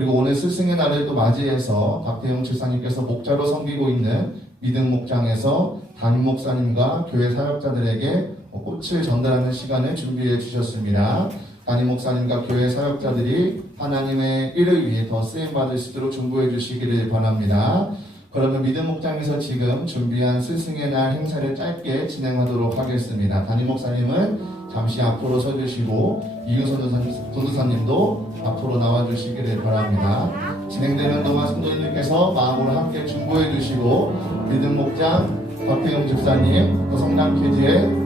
그리고 오늘 스승의 날을 또 맞이해서 박태용 집사님께서 목자로 섬기고 있는 믿음 목장에서 담임 목사님과 교회 사역자들에게 꽃을 전달하는 시간을 준비해 주셨습니다. 담임 목사님과 교회 사역자들이 하나님의 일을 위해 더 쓰임받을 수 있도록 중보해 주시기를 바랍니다. 그러면 믿음 목장에서 지금 준비한 스승의 날 행사를 짧게 진행하도록 하겠습니다. 담임 목사님은 잠시 앞으로 서주시고 이윤선 전도사님도 앞으로 나와주시기를 바랍니다. 진행되는 동안 성도님께서 마음으로 함께 중보해 주시고 믿음 목장 박태용 집사님, 성남키즈의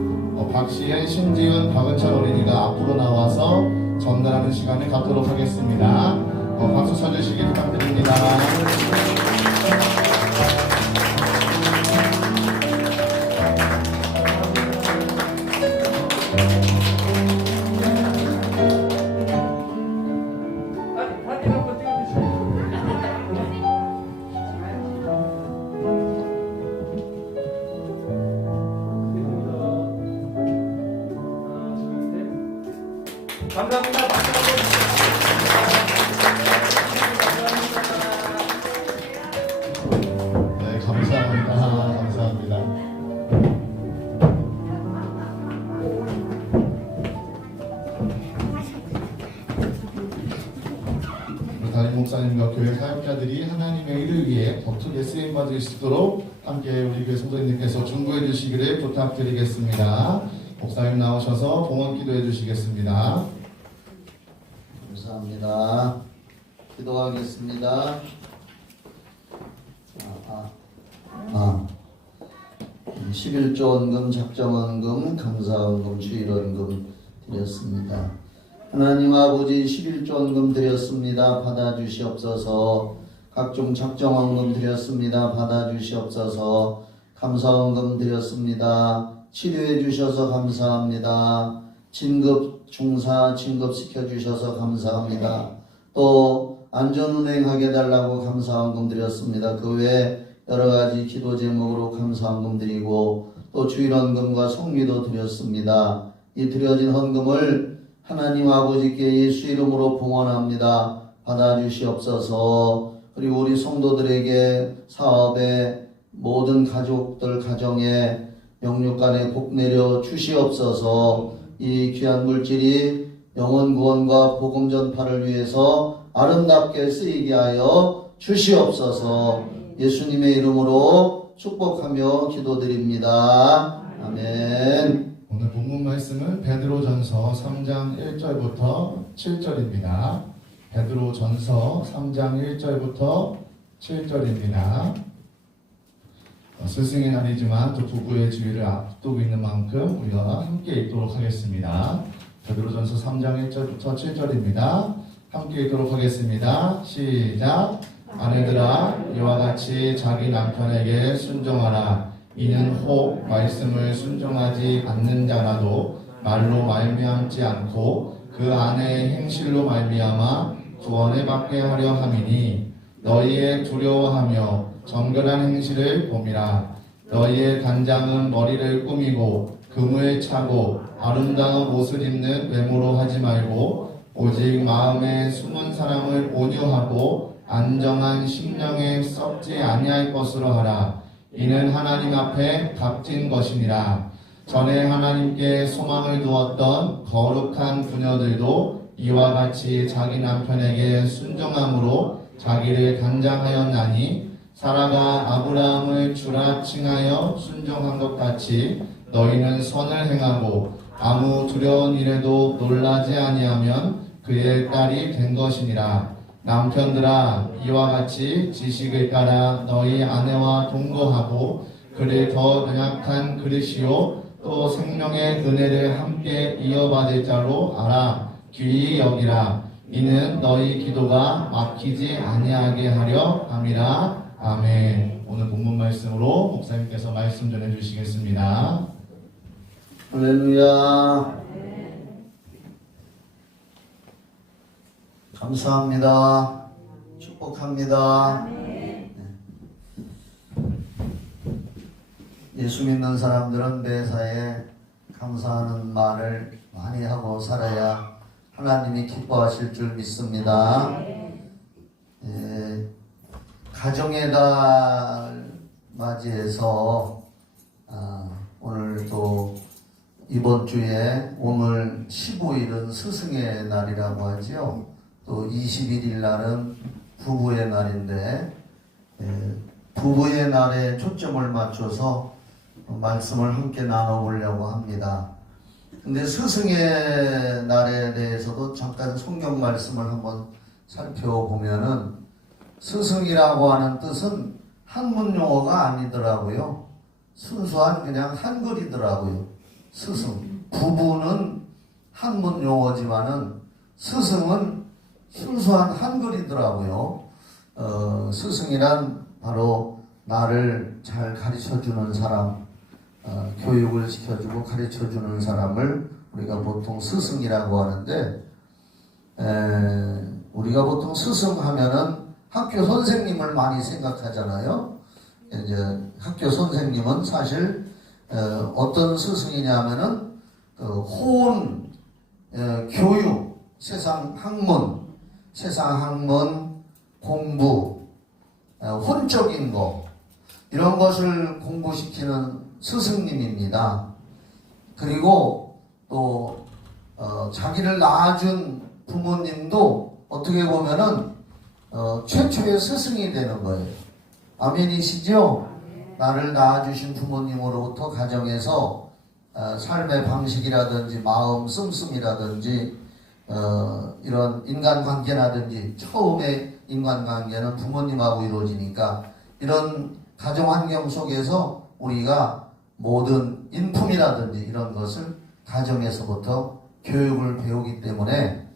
박시현, 신지훈, 박은철 어린이가 앞으로 나와서 전달하는 시간을 갖도록 하겠습니다. 박수 쳐주시기 부탁드립니다. 감사합니다. 네, 감사합니다. 감사합니다. 담임 목사님과 교회 사역자들이 하나님의 일을 위해 더 크게 쓰임받을 수 있도록 함께 우리 교회 성도님께서 중보해 주시기를 부탁드리겠습니다. 목사님 나오셔서 봉헌 기도해 주시겠습니다. 감사합니다. 기도하겠습니다. 11조 원금, 작정원금, 감사원금, 주일원금 드렸습니다. 하나님 아버지 11조 원금 드렸습니다. 받아주시옵소서. 각종 작정원금 드렸습니다. 받아주시옵소서. 감사원금 드렸습니다. 치료해 주셔서 감사합니다. 진급 시켜주셔서 감사합니다. 또 안전운행하게 달라고 감사원금 드렸습니다. 그 외에 여러가지 기도 제목으로 감사원금 드리고 또 주일헌금과 성미도 드렸습니다. 이 드려진 헌금을 하나님 아버지께 예수 이름으로 봉헌합니다. 받아주시옵소서. 그리고 우리 성도들에게 사업에 모든 가족들 가정에 영육간에 복 내려 주시옵소서. 이 귀한 물질이 영혼 구원과 복음 전파를 위해서 아름답게 쓰이게 하여 주시옵소서. 예수님의 이름으로 축복하며 기도드립니다. 아멘. 오늘 본문 말씀은 베드로전서 3장 1절부터 7절입니다. 베드로전서 3장 1절부터 7절입니다. 스승의 날이지만 또 부부의 주의를 앞두고 있는 만큼 우리가 함께 읽도록 하겠습니다. 베드로전서 3장 1절부터 7절입니다. 함께 읽도록 하겠습니다. 시작. 아내들아 이와 같이 자기 남편에게 순종하라. 이는 혹 말씀을 순종하지 않는 자라도 말로 말미암지 않고 그 아내의 행실로 말미암아 구원을 받게 하려 함이니 너희의 두려워하며 정결한 행실을 봄이라. 너희의 단장은 머리를 꾸미고 금을 차고 아름다운 옷을 입는 외모로 하지 말고 오직 마음에 숨은 사랑을 온유하고 안정한 심령에 썩지 아니할 것으로 하라. 이는 하나님 앞에 값진 것이니라. 전에 하나님께 소망을 두었던 거룩한 부녀들도 이와 같이 자기 남편에게 순종함으로 자기를 단장하였나니 사라가 아브라함을 주라 칭하여 순종한 것 같이 너희는 선을 행하고 아무 두려운 일에도 놀라지 아니하면 그의 딸이 된 것이니라. 남편들아 이와 같이 지식을 따라 너희 아내와 동거하고 그를 더 연약한 그릇이요 또 생명의 은혜를 함께 이어받을 자로 알아 귀히 여기라. 이는 너희 기도가 막히지 아니하게 하려 함이라. 아멘. 오늘 본문 말씀으로 목사님께서 말씀 전해주시겠습니다. 할렐루야. 감사합니다. 축복합니다. 예수 믿는 사람들은 매사에 감사하는 말을 많이 하고 살아야 하나님이 기뻐하실 줄 믿습니다. 가정의 달 맞이해서 오늘 또 이번 주에 오늘 15일은 스승의 날이라고 하죠. 또 21일 날은 부부의 날인데 부부의 날에 초점을 맞춰서 말씀을 함께 나눠보려고 합니다. 근데 스승의 날에 대해서도 잠깐 성경 말씀을 한번 살펴보면은 스승이라고 하는 뜻은 한문 용어가 아니더라고요. 순수한 그냥 한글이더라고요. 스승. 부부는 한문 용어지만은 스승은 순수한 한글이더라고요. 스승이란 바로 나를 잘 가르쳐주는 사람, 교육을 시켜주고 가르쳐주는 사람을 우리가 보통 스승이라고 하는데, 우리가 보통 스승 하면은 학교 선생님을 많이 생각하잖아요. 이제 학교 선생님은 사실 어떤 스승이냐면은 호언, 교육, 세상 학문, 공부, 혼적인 거 이런 것을 공부시키는 스승님입니다. 그리고 또 자기를 낳아준 부모님도 어떻게 보면은 최초의 스승이 되는 거예요. 아멘이시죠? 나를 낳아주신 부모님으로부터 가정에서 삶의 방식이라든지 마음 씀씀이라든지 이런 인간관계라든지 처음에 인간관계는 부모님하고 이루어지니까 이런 가정환경 속에서 우리가 모든 인품이라든지 이런 것을 가정에서부터 교육을 배우기 때문에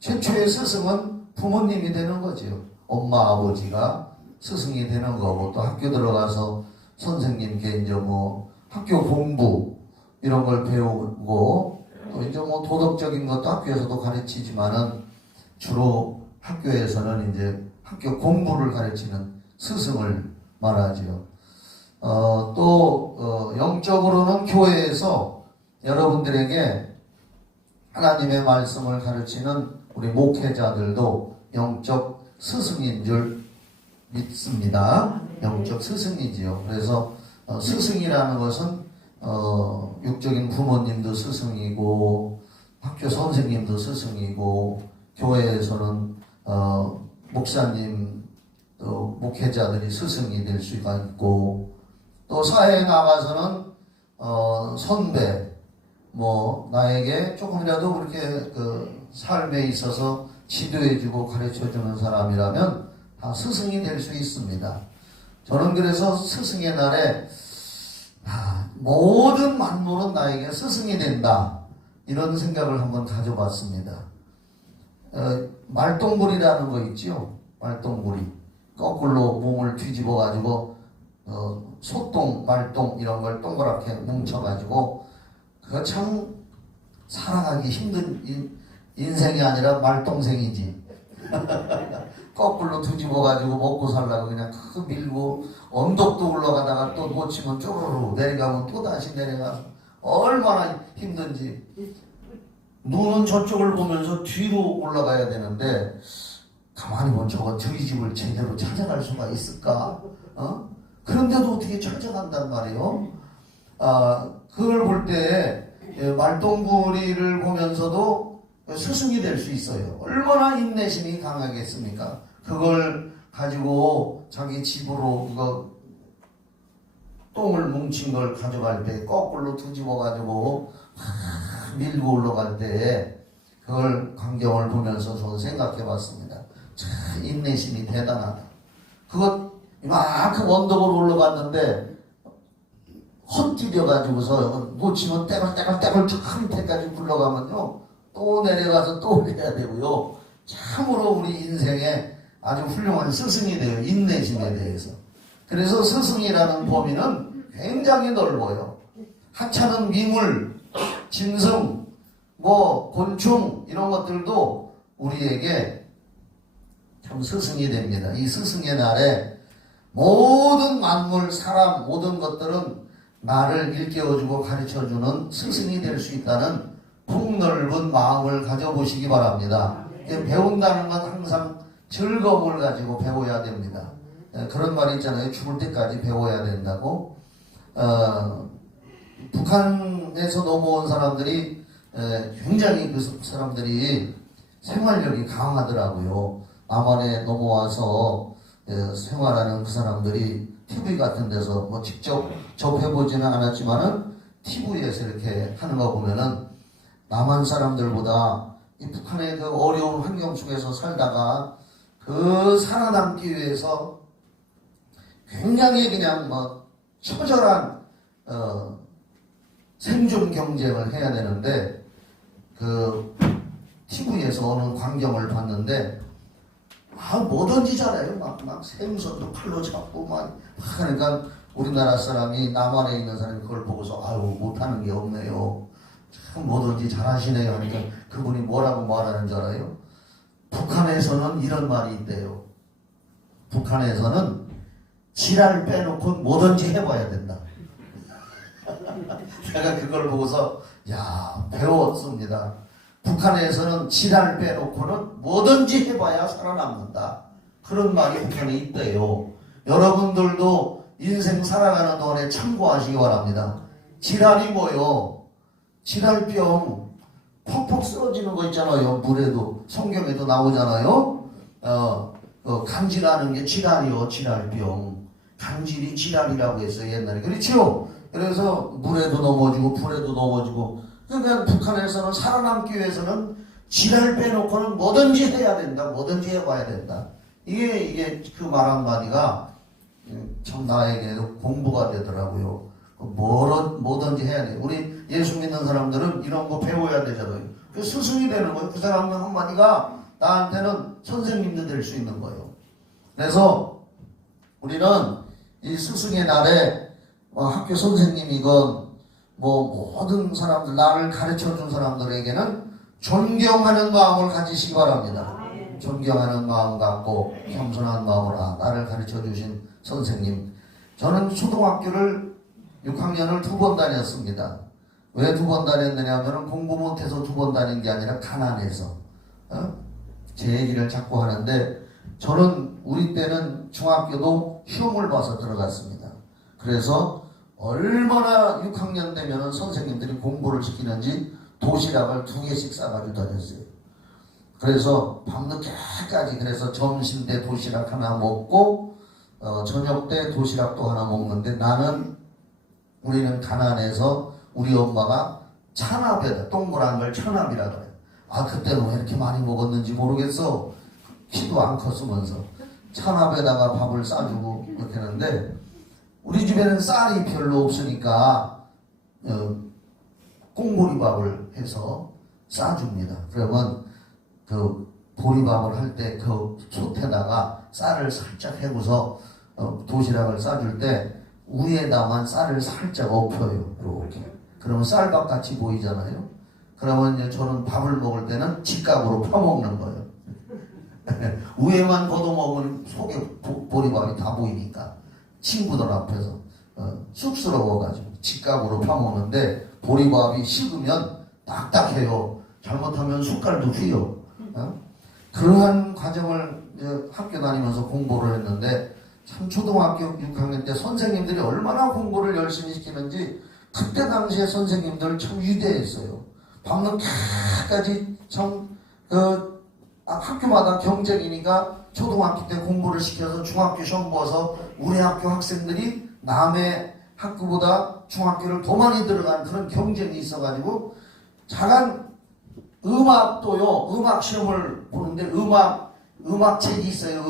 최초의 스승은 부모님이 되는 거죠. 엄마 아버지가 스승이 되는 거고 또 학교 들어가서 선생님께 이제 뭐 학교 공부 이런 걸 배우고 또 이제 뭐 도덕적인 것도 학교에서도 가르치지만은 주로 학교에서는 이제 학교 공부를 가르치는 스승을 말하죠. 또 영적으로는 교회에서 여러분들에게 하나님의 말씀을 가르치는 우리 목회자들도 영적 스승인 줄 믿습니다. 영적 스승이지요. 그래서 스승이라는 것은 육적인 부모님도 스승이고 학교 선생님도 스승이고 교회에서는 목사님 또 목회자들이 스승이 될 수가 있고 또 사회에 나가서는 선배 뭐 나에게 조금이라도 그렇게 그 삶에 있어서 지도해주고 가르쳐주는 사람이라면 다 스승이 될 수 있습니다. 저는 그래서 스승의 날에 모든 만물은 나에게 스승이 된다 이런 생각을 한번 가져봤습니다. 말똥구리라는 거 있죠. 말똥구리 거꾸로 몸을 뒤집어 가지고 소똥, 말똥 이런 걸 동그랗게 뭉쳐 가지고 그거 참 살아가기 힘든 인생이 아니라 말똥생이지. 거꾸로 뒤집어 가지고 먹고 살라고 그냥 크 밀고 언덕도 올라가다가 또 놓치면 쪼르르 내려가면 또 다시 내려가서 얼마나 힘든지. 눈은 저쪽을 보면서 뒤로 올라가야 되는데 가만히 보면 저희 집을 제대로 찾아갈 수가 있을까? 그런데도 어떻게 찾아간단 말이에요? 그걸 볼 때 말똥구리를 보면서도 스승이 될 수 있어요. 얼마나 인내심이 강하겠습니까? 그걸 가지고 자기 집으로 그거 똥을 뭉친 걸 가져갈 때 거꾸로 뒤집어 가지고 밀고 올라갈 때 그걸 광경을 보면서 저는 생각해 봤습니다. 참 인내심이 대단하다. 그거 이만큼 언덕으로 올라갔는데 헛디뎌 가지고서 놓치면 떼굴떼굴 저 밑에까지 굴러가면요 또 내려가서 또 해야 되고요. 참으로 우리 인생에 아주 훌륭한 스승이 돼요. 인내심에 대해서. 그래서 스승이라는 범위는 굉장히 넓어요. 하찮은 미물, 짐승, 뭐 곤충 이런 것들도 우리에게 참 스승이 됩니다. 이 스승의 날에 모든 만물, 사람, 모든 것들은 나를 일깨워주고 가르쳐주는 스승이 될 수 있다는 폭넓은 마음을 가져보시기 바랍니다. 배운다는 건 항상 즐거움을 가지고 배워야 됩니다. 그런 말이 있잖아요. 죽을 때까지 배워야 된다고. 북한에서 넘어온 사람들이 굉장히 그 사람들이 생활력이 강하더라고요. 남한에 넘어와서 생활하는 그 사람들이 TV 같은 데서 뭐 직접 접해보지는 않았지만은 TV에서 이렇게 하는 거 보면은 남한 사람들보다 이 북한의 그 어려운 환경 속에서 살다가 그 살아남기 위해서 굉장히 그냥 뭐 처절한 생존 경쟁을 해야 되는데 그 TV에서 어느 광경을 봤는데 뭐든지 잘해요. 막 생선도 칼로 잡고 막 그러니까 우리나라 사람이 남한에 있는 사람이 그걸 보고서 아유 못하는 게 없네요. 참 뭐든지 잘하시네요 하니까 그분이 뭐라고 말하는 줄 알아요? 북한에서는 이런 말이 있대요. 북한에서는 지랄 빼놓고 뭐든지 해봐야 된다. 제가 그걸 보고서 배웠습니다. 북한에서는 지랄 빼놓고는 뭐든지 해봐야 살아남는다. 그런 말이 북한에 있대요. 여러분들도 인생 살아가는 동안에 참고하시기 바랍니다. 지랄이 뭐요? 지랄병 퍽퍽 쓰러지는 거 있잖아요. 물에도 성경에도 나오잖아요. 간질하는 게 지랄이요. 지랄병. 간질이 지랄이라고 했어요. 옛날에. 그렇죠? 그래서 물에도 넘어지고 불에도 넘어지고 그러니까 북한에서는 살아남기 위해서는 지랄 빼놓고는 뭐든지 해야 된다. 뭐든지 해봐야 된다. 이게 그 말 한마디가 참 나에게 공부가 되더라고요. 뭐든지 해야 돼. 우리 예수 믿는 사람들은 이런 거 배워야 되잖아요. 그 스승이 되는 거예요. 그 사람 한마디가 나한테는 선생님도 될 수 있는 거예요. 그래서 우리는 이 스승의 날에 학교 선생님이건 모든 사람들, 나를 가르쳐 준 사람들에게는 존경하는 마음을 가지시기 바랍니다. 존경하는 마음 갖고 겸손한 마음으로 나를 가르쳐 주신 선생님. 저는 초등학교를 6학년을 2번 다녔습니다. 왜 2번 다녔느냐 하면 공부 못해서 2번 다닌 게 아니라 가난해서. 제 얘기를 자꾸 하는데 저는 우리 때는 중학교도 시험을 봐서 들어갔습니다. 그래서 얼마나 6학년 되면은 선생님들이 공부를 시키는지 도시락을 2개씩 싸가지고 다녔어요. 그래서 밤늦게까지 그래서 점심 때 도시락 하나 먹고 저녁 때 도시락도 하나 먹는데 우리는 가난해서 우리 엄마가 찬압에다 동그란 걸 찬압이라 그래요. 그때는 왜 이렇게 많이 먹었는지 모르겠어. 키도 안 컸으면서 찬압에다가 밥을 싸주고 그렇게 하는데 우리 집에는 쌀이 별로 없으니까 꽁보리밥을 해서 싸줍니다. 그러면 그 보리밥을 할 때 그 솥에다가 쌀을 살짝 해고서 도시락을 싸줄 때 위에다만 쌀을 살짝 엎어요. 이렇게. 그러면 쌀밥 같이 보이잖아요. 그러면 이제 저는 밥을 먹을 때는 직각으로 퍼먹는 거예요. 위에만 걷어먹으면 속에 보리밥이 다 보이니까 친구들 앞에서 쑥스러워가지고 직각으로 퍼먹는데 보리밥이 식으면 딱딱해요. 잘못하면 숟갈도 휘어. 그러한 과정을 학교 다니면서 공부를 했는데 참 초등학교 6학년 때 선생님들이 얼마나 공부를 열심히 시키는지 그때 당시에 선생님들 참 위대했어요. 밤늦게까지 참 학교마다 경쟁이니까 초등학교 때 공부를 시켜서 중학교 시험 봐서 우리 학교 학생들이 남의 학교보다 중학교를 더 많이 들어간 그런 경쟁이 있어가지고 작은 음악도요. 음악 시험을 보는데 음악책이 있어요.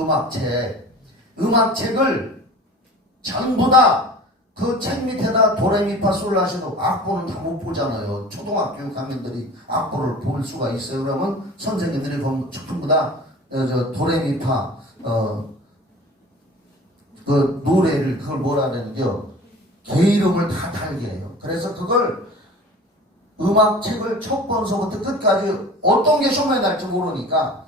음악책을 전부 다 그 책 밑에다 도레미파솔라시도 악보는 다 못 보잖아요. 초등학교 6학년들이 악보를 볼 수가 있어요. 그러면 선생님들이 전부 다 도레미파 그 노래를 그걸 뭐라 그러는겨 개 이름을 다 달게 해요. 그래서 그걸 음악책을 첫 번서부터 끝까지 어떤 게 시험에 날지 모르니까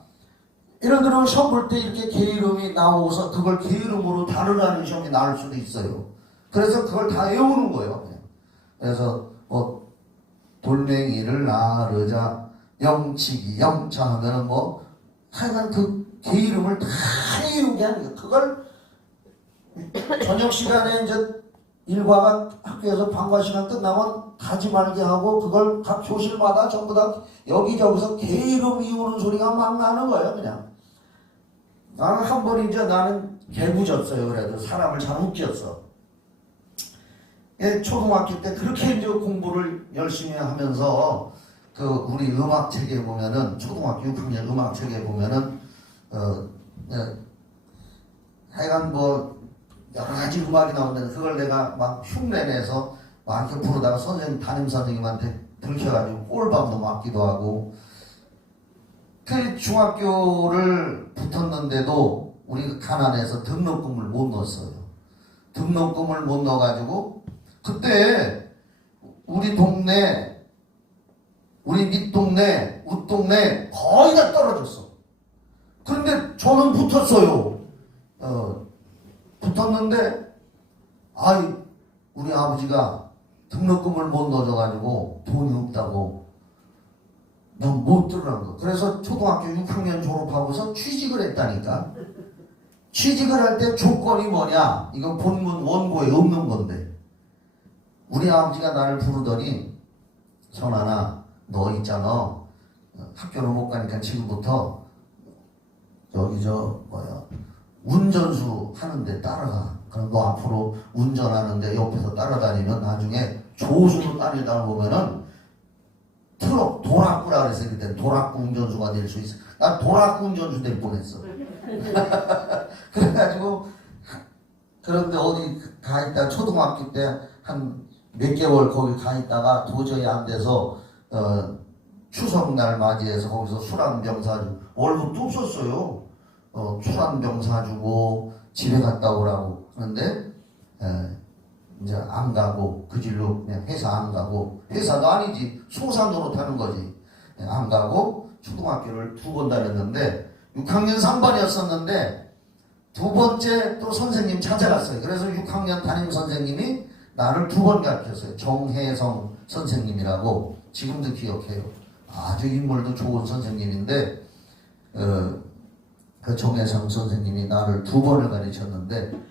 이런 데는 시험 볼 때 이렇게 개 이름이 나오고서 그걸 개 이름으로 다루라는 시험이 나올 수도 있어요. 그래서 그걸 다 외우는 거예요. 그래서 돌멩이를 나르자 영치기 영차 하면은 하여간 그 게으름을 다 이루게 하는 거예요. 그걸 저녁 시간에 이제 일과가 학교에서 방과 시간 끝나면 가지 말게 하고 그걸 각 교실마다 전부 다 여기저기서 게으름 이우는 소리가 막 나는 거예요. 그냥 나는 한 번 이제 나는 개구졌어요. 그래도 사람을 잘 웃겼어. 예, 초등학교 때 그렇게 이제 공부를 열심히 하면서 그 우리 음악 책에 보면은 초등학교 6학년 음악 책에 보면은 예, 하여간 뭐 여러 가지 음악이 나오는데 그걸 내가 막 흉내내서 막 이렇게 부르다가 담임 선생님한테 들켜가지고 꼴밤도 맞기도 하고. 그 중학교를 붙었는데도 우리가 가난해서 등록금을 못 넣었어요. 등록금을 못 넣어가지고 그때 우리 동네, 우리 밑동네, 웃동네 거의 다 떨어졌어. 그런데 저는 붙었어요. 붙었는데 우리 아버지가 등록금을 못 넣어줘가지고 돈이 없다고 넌 못 들어간 거. 그래서 초등학교 6학년 졸업하고서 취직을 했다니까. 취직을 할 때 조건이 뭐냐? 이거 본문 원고에 없는 건데 우리 아버지가 나를 부르더니 선아나 너 있잖아 학교를 못 가니까 지금부터 여기 운전수 하는데 따라가. 그럼 너 앞으로 운전하는데 옆에서 따라다니면 나중에 조수로 다니다 보면은 트럭 도락구라 그랬어요. 그때 도락구 운전수가 될 수 있어. 난 도락구 운전수 될 뻔했어. 그래가지고 그런데 어디 가 있다 초등학교 때 한 몇 개월 거기 가 있다가 도저히 안 돼서 추석날 맞이해서 거기서 술 한 병 사주고 월급도 없었어요. 술 한 병 사주고 집에 갔다 오라고 그런데 이제 안 가고 그 질로 그냥 회사 안 가고 회사도 아니지 소사 노릇하는 거지. 안 가고 초등학교를 2번 다녔는데 6학년 3반이었었는데 두 번째 또 선생님 찾아갔어요. 그래서 6학년 담임 선생님이 나를 2번 가르쳤어요. 정혜성 선생님이라고 지금도 기억해요. 아주 인물도 좋은 선생님인데 그 정혜성 선생님이 나를 2번을 가르쳤는데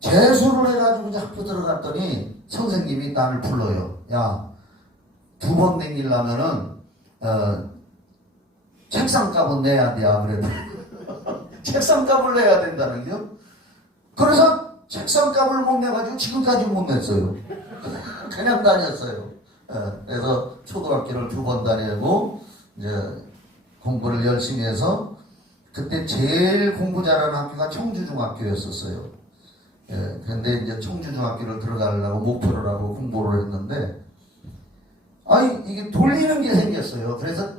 재수를 해가지고 이제 학교 들어갔더니 선생님이 나를 불러요. 야, 2번 내밀려면은 책상값은 내야 돼. 그래도 책상값을 내야 된다는 겨. 그래서 책상값을 못 내가지고 지금까지 못 냈어요. 그냥 다녔어요. 그래서 초등학교를 2번 다니고 이제 공부를 열심히 해서 그때 제일 공부 잘하는 학교가 청주중학교였었어요. 그런데 이제 청주중학교를 들어가려고 목표를 하고 공부를 했는데 이게 돌리는 게 생겼어요. 그래서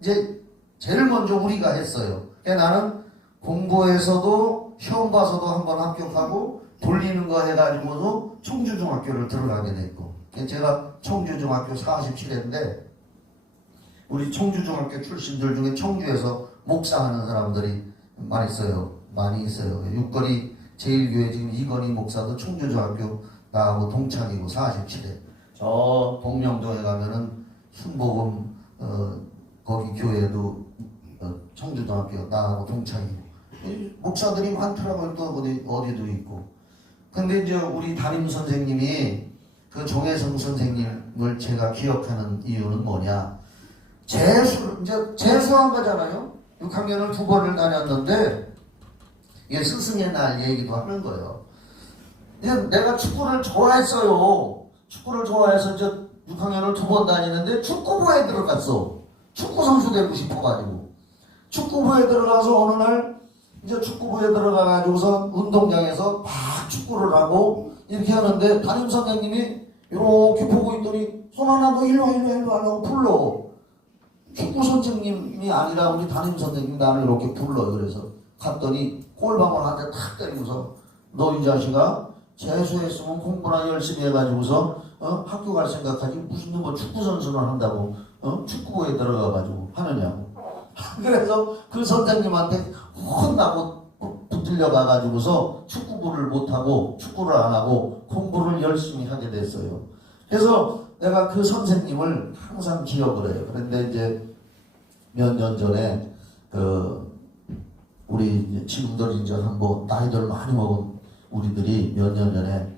이제 제일 먼저 우리가 했어요. 나는 공부에서도 시험 봐서도 한번 합격하고 돌리는 거 해가지고도 청주중학교를 들어가게 됐고 제가 청주중학교 47회인데 우리 청주중학교 출신들 중에 청주에서 목사하는 사람들이 많이 있어요. 육거리 제일교회 지금 이건희 목사도 청주중학교 나하고 동창이고 47회. 저 동명동에 가면은 순복음 거기 교회도 청주중학교 나하고 동창이고 목사들이 많더라고요. 또 어디도 있고. 근데 이제 우리 담임 선생님이 그 정혜성 선생님을 제가 기억하는 이유는 뭐냐? 재수한 거잖아요. 6학년을 2번을 다녔는데 이게 스승의 날 얘기도 하는 거예요. 내가 축구를 좋아했어요. 축구를 좋아해서 이제 6학년을 2번 다니는데 축구부에 들어갔어. 축구 선수 되고 싶어가지고 축구부에 들어가서 어느 날 이제 축구부에 들어가가지고서 운동장에서 막 축구를 하고 이렇게 하는데 담임 선생님이 이렇게 보고 있더니 손하나 너 일로 와 하고 불러. 축구 선생님이 아니라 우리 담임 선생님이 나를 이렇게 불러요. 그래서 갔더니 꼴방울 한 대 탁 때리고서 너 이 자식아 재수했으면 공부나 열심히 해가지고서 학교 갈 생각하지 무슨 뭐 축구 선수를 한다고 축구부에 들어가가지고 하느냐고. 그래서 그 선생님한테 혼나고 붙들려 가가지고서 축구부를 못하고 축구를 안 하고 공부를 열심히 하게 됐어요. 그래서 내가 그 선생님을 항상 기억을 해요. 그런데 이제 몇 년 전에 우리 이제 지금들 이제 한번 나이들 많이 먹은 우리들이 몇 년 전에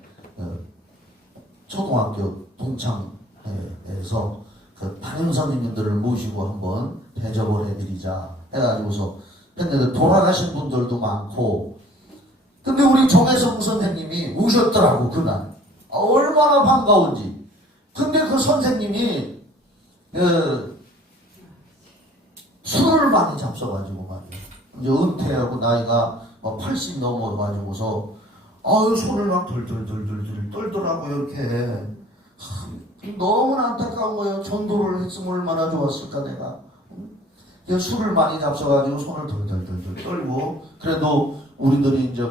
초등학교 동창회에서 그 담임 선생님들을 모시고 한번 대접을 해드리자 해가지고서 했는데 돌아가신 분들도 많고, 근데 우리 정혜성 선생님이 오셨더라고 그날. 얼마나 반가운지. 근데 그 선생님이 술을 많이 잡숴가지고 말이야. 이제 은퇴하고 나이가 80 넘어가지고서 손을 막 덜덜덜덜 떨더라고 이렇게. 너무나 안타까운 거예요. 전도를 했으면 얼마나 좋았을까 내가. 술을 많이 잡숴가지고 손을 덜덜덜 떨고. 그래도 우리들이 이제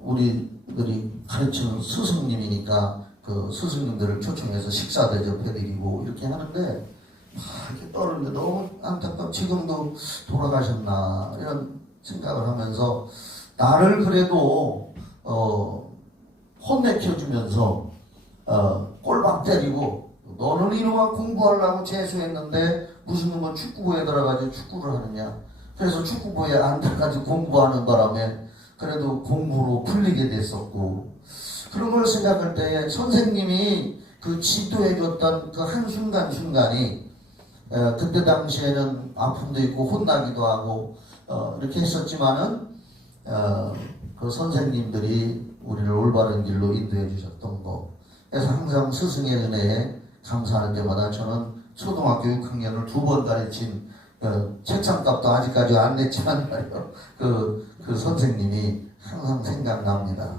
우리들이 가르치는 스승님이니까 그 스승님들을 초청해서 식사 대접해드리고 이렇게 하는데 이렇게 떠르는데 너무 안타깝고 지금도 돌아가셨나 이런 생각을 하면서 나를 그래도 혼내켜주면서 꼴박 때리고 너는 이놈아 공부하려고 재수했는데 무슨 놈은 축구부에 들어가지고 축구를 하느냐. 그래서 축구부에 앉아가지고 공부하는 바람에 그래도 공부로 풀리게 됐었고, 그런 걸 생각할 때 선생님이 그 지도해줬던 그 한순간순간이 그때 당시에는 아픔도 있고 혼나기도 하고 이렇게 했었지만은 그 선생님들이 우리를 올바른 길로 인도해 주셨던 거. 그래서 항상 스승의 은혜에 감사하는 때마다 저는 초등학교 6학년을 2번 가르친 책상값도 아직까지 안 냈지만 말이요. 그 선생님이 항상 생각납니다.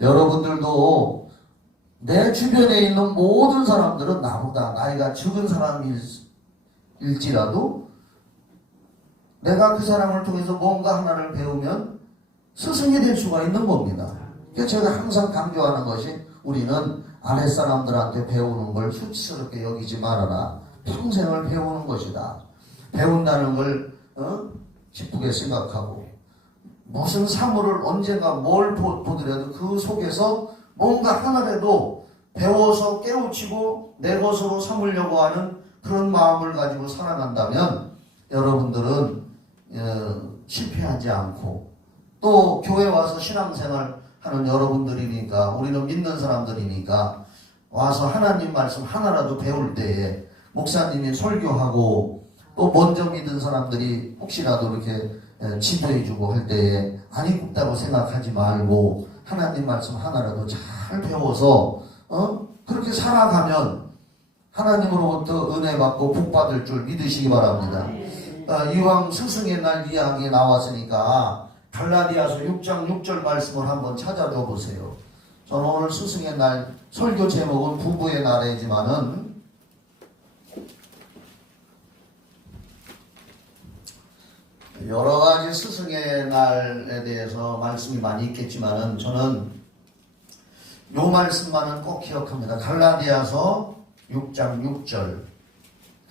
여러분들도 내 주변에 있는 모든 사람들은 나보다 나이가 적은 사람일지라도 내가 그 사람을 통해서 뭔가 하나를 배우면 스승이 될 수가 있는 겁니다. 그래서 제가 항상 강조하는 것이 우리는 아랫사람들한테 배우는 걸 수치스럽게 여기지 말아라. 평생을 배우는 것이다. 배운다는 걸 기쁘게 생각하고 무슨 사물을 언젠가 뭘 보더라도 그 속에서 뭔가 하나라도 배워서 깨우치고 내 것으로 삼으려고 하는 그런 마음을 가지고 살아간다면 여러분들은 실패하지 않고, 또 교회 와서 신앙생활 하는 여러분들이니까 우리는 믿는 사람들이니까 와서 하나님 말씀 하나라도 배울 때에 목사님이 설교하고 또 먼저 믿은 사람들이 혹시라도 이렇게 지도해주고 할 때에 안 입다고 생각하지 말고 하나님 말씀 하나라도 잘 배워서 그렇게 살아가면 하나님으로부터 은혜 받고 복 받을 줄 믿으시기 바랍니다. 이왕 스승의 날 이야기 나왔으니까 갈라디아서 6장 6절 말씀을 한번 찾아줘 보세요. 저는 오늘 스승의 날 설교 제목은 부부의 날이지만은 여러 가지 스승의 날에 대해서 말씀이 많이 있겠지만은 저는 요 말씀만은 꼭 기억합니다. 갈라디아서 6장 6절.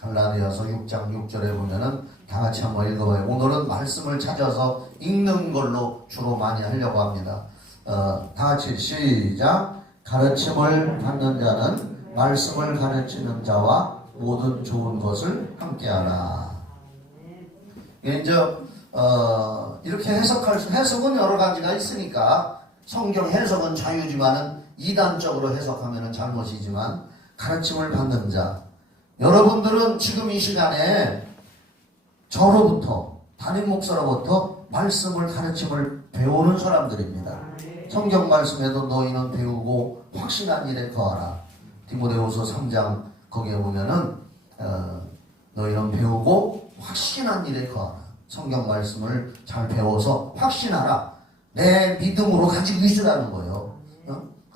갈라디아서 6장 6절에 보면은 다 같이 한번 읽어봐요. 오늘은 말씀을 찾아서 읽는 걸로 주로 많이 하려고 합니다. 다 같이 시작. 가르침을 받는 자는 말씀을 가르치는 자와 모든 좋은 것을 함께하라. 이제 이렇게 해석은 여러 가지가 있으니까 성경 해석은 자유지만은 이단적으로 해석하면은 잘못이지만 가르침을 받는 자, 여러분들은 지금 이 시간에 저로부터 담임 목사로부터 말씀을 가르침을 배우는 사람들입니다. 성경 말씀에도 너희는 배우고 확신한 일에 거하라. 디모데후서 3장 거기에 보면은 너희는 배우고 확신한 일에 거하라. 성경 말씀을 잘 배워서 확신하라. 내 믿음으로 가지고 있으라는 거예요.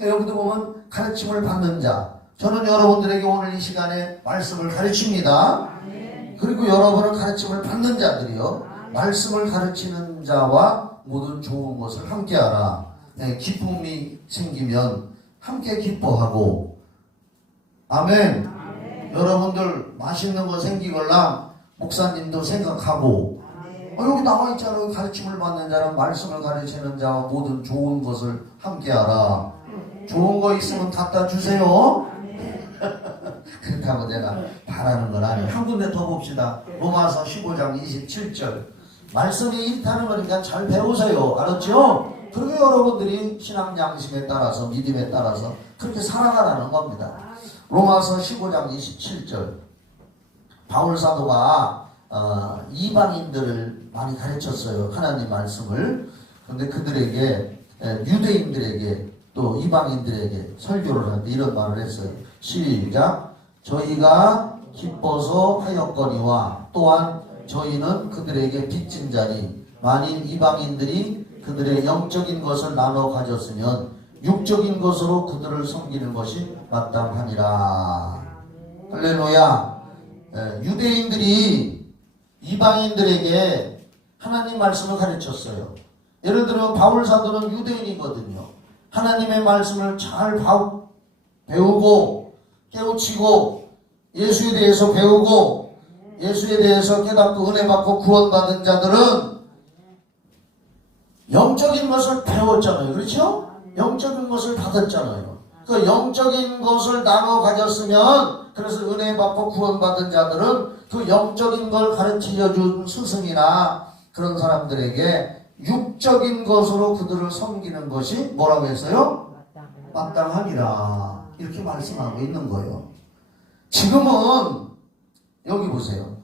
여기도 보면 가르침을 받는 자. 저는 여러분들에게 오늘 이 시간에 말씀을 가르칩니다. 그리고 여러분은 가르침을 받는 자들이요. 말씀을 가르치는 자와 모든 좋은 것을 함께하라. 기쁨이 생기면 함께 기뻐하고. 아멘. 여러분들 맛있는 거 생기걸랑 목사님도 생각하고. 여기 나와 있잖아요. 가르침을 받는 자는 말씀을 가르치는 자와 모든 좋은 것을 함께하라. 좋은 거 있으면 갖다 주세요. 그렇다고 내가 바라는 건 아니에요. 한 군데 더 봅시다. 로마서 15장 27절. 말씀이 일타는 거니까 잘 배우세요. 알았죠? 그리고 여러분들이 신앙 양심에 따라서 믿음에 따라서 그렇게 살아가라는 겁니다. 로마서 15장 27절 바울 사도가 이방인들을 많이 가르쳤어요. 하나님 말씀을. 그런데 그들에게 유대인들에게 또 이방인들에게 설교를 하는데 이런 말을 했어요. 시작. 저희가 기뻐서 하였거니와 또한 저희는 그들에게 빚진 자니 만일 이방인들이 그들의 영적인 것을 나눠 가졌으면 육적인 것으로 그들을 섬기는 것이 마땅하니라. 할렐루야. 유대인들이 이방인들에게 하나님 말씀을 가르쳤어요. 예를 들면 바울 사도는 유대인이거든요. 하나님의 말씀을 잘 배우고 깨우치고 예수에 대해서 배우고 예수에 대해서 깨닫고 은혜 받고 구원받은 자들은 영적인 것을 배웠잖아요. 그렇죠? 영적인 것을 받았잖아요. 그 영적인 것을 나눠 가졌으면 그래서 은혜 받고 구원받은 자들은 그 영적인 걸 가르쳐 준 스승이나 그런 사람들에게 육적인 것으로 그들을 섬기는 것이 뭐라고 했어요? 마땅하니라. 이렇게 말씀하고 있는 거예요. 지금은 여기 보세요.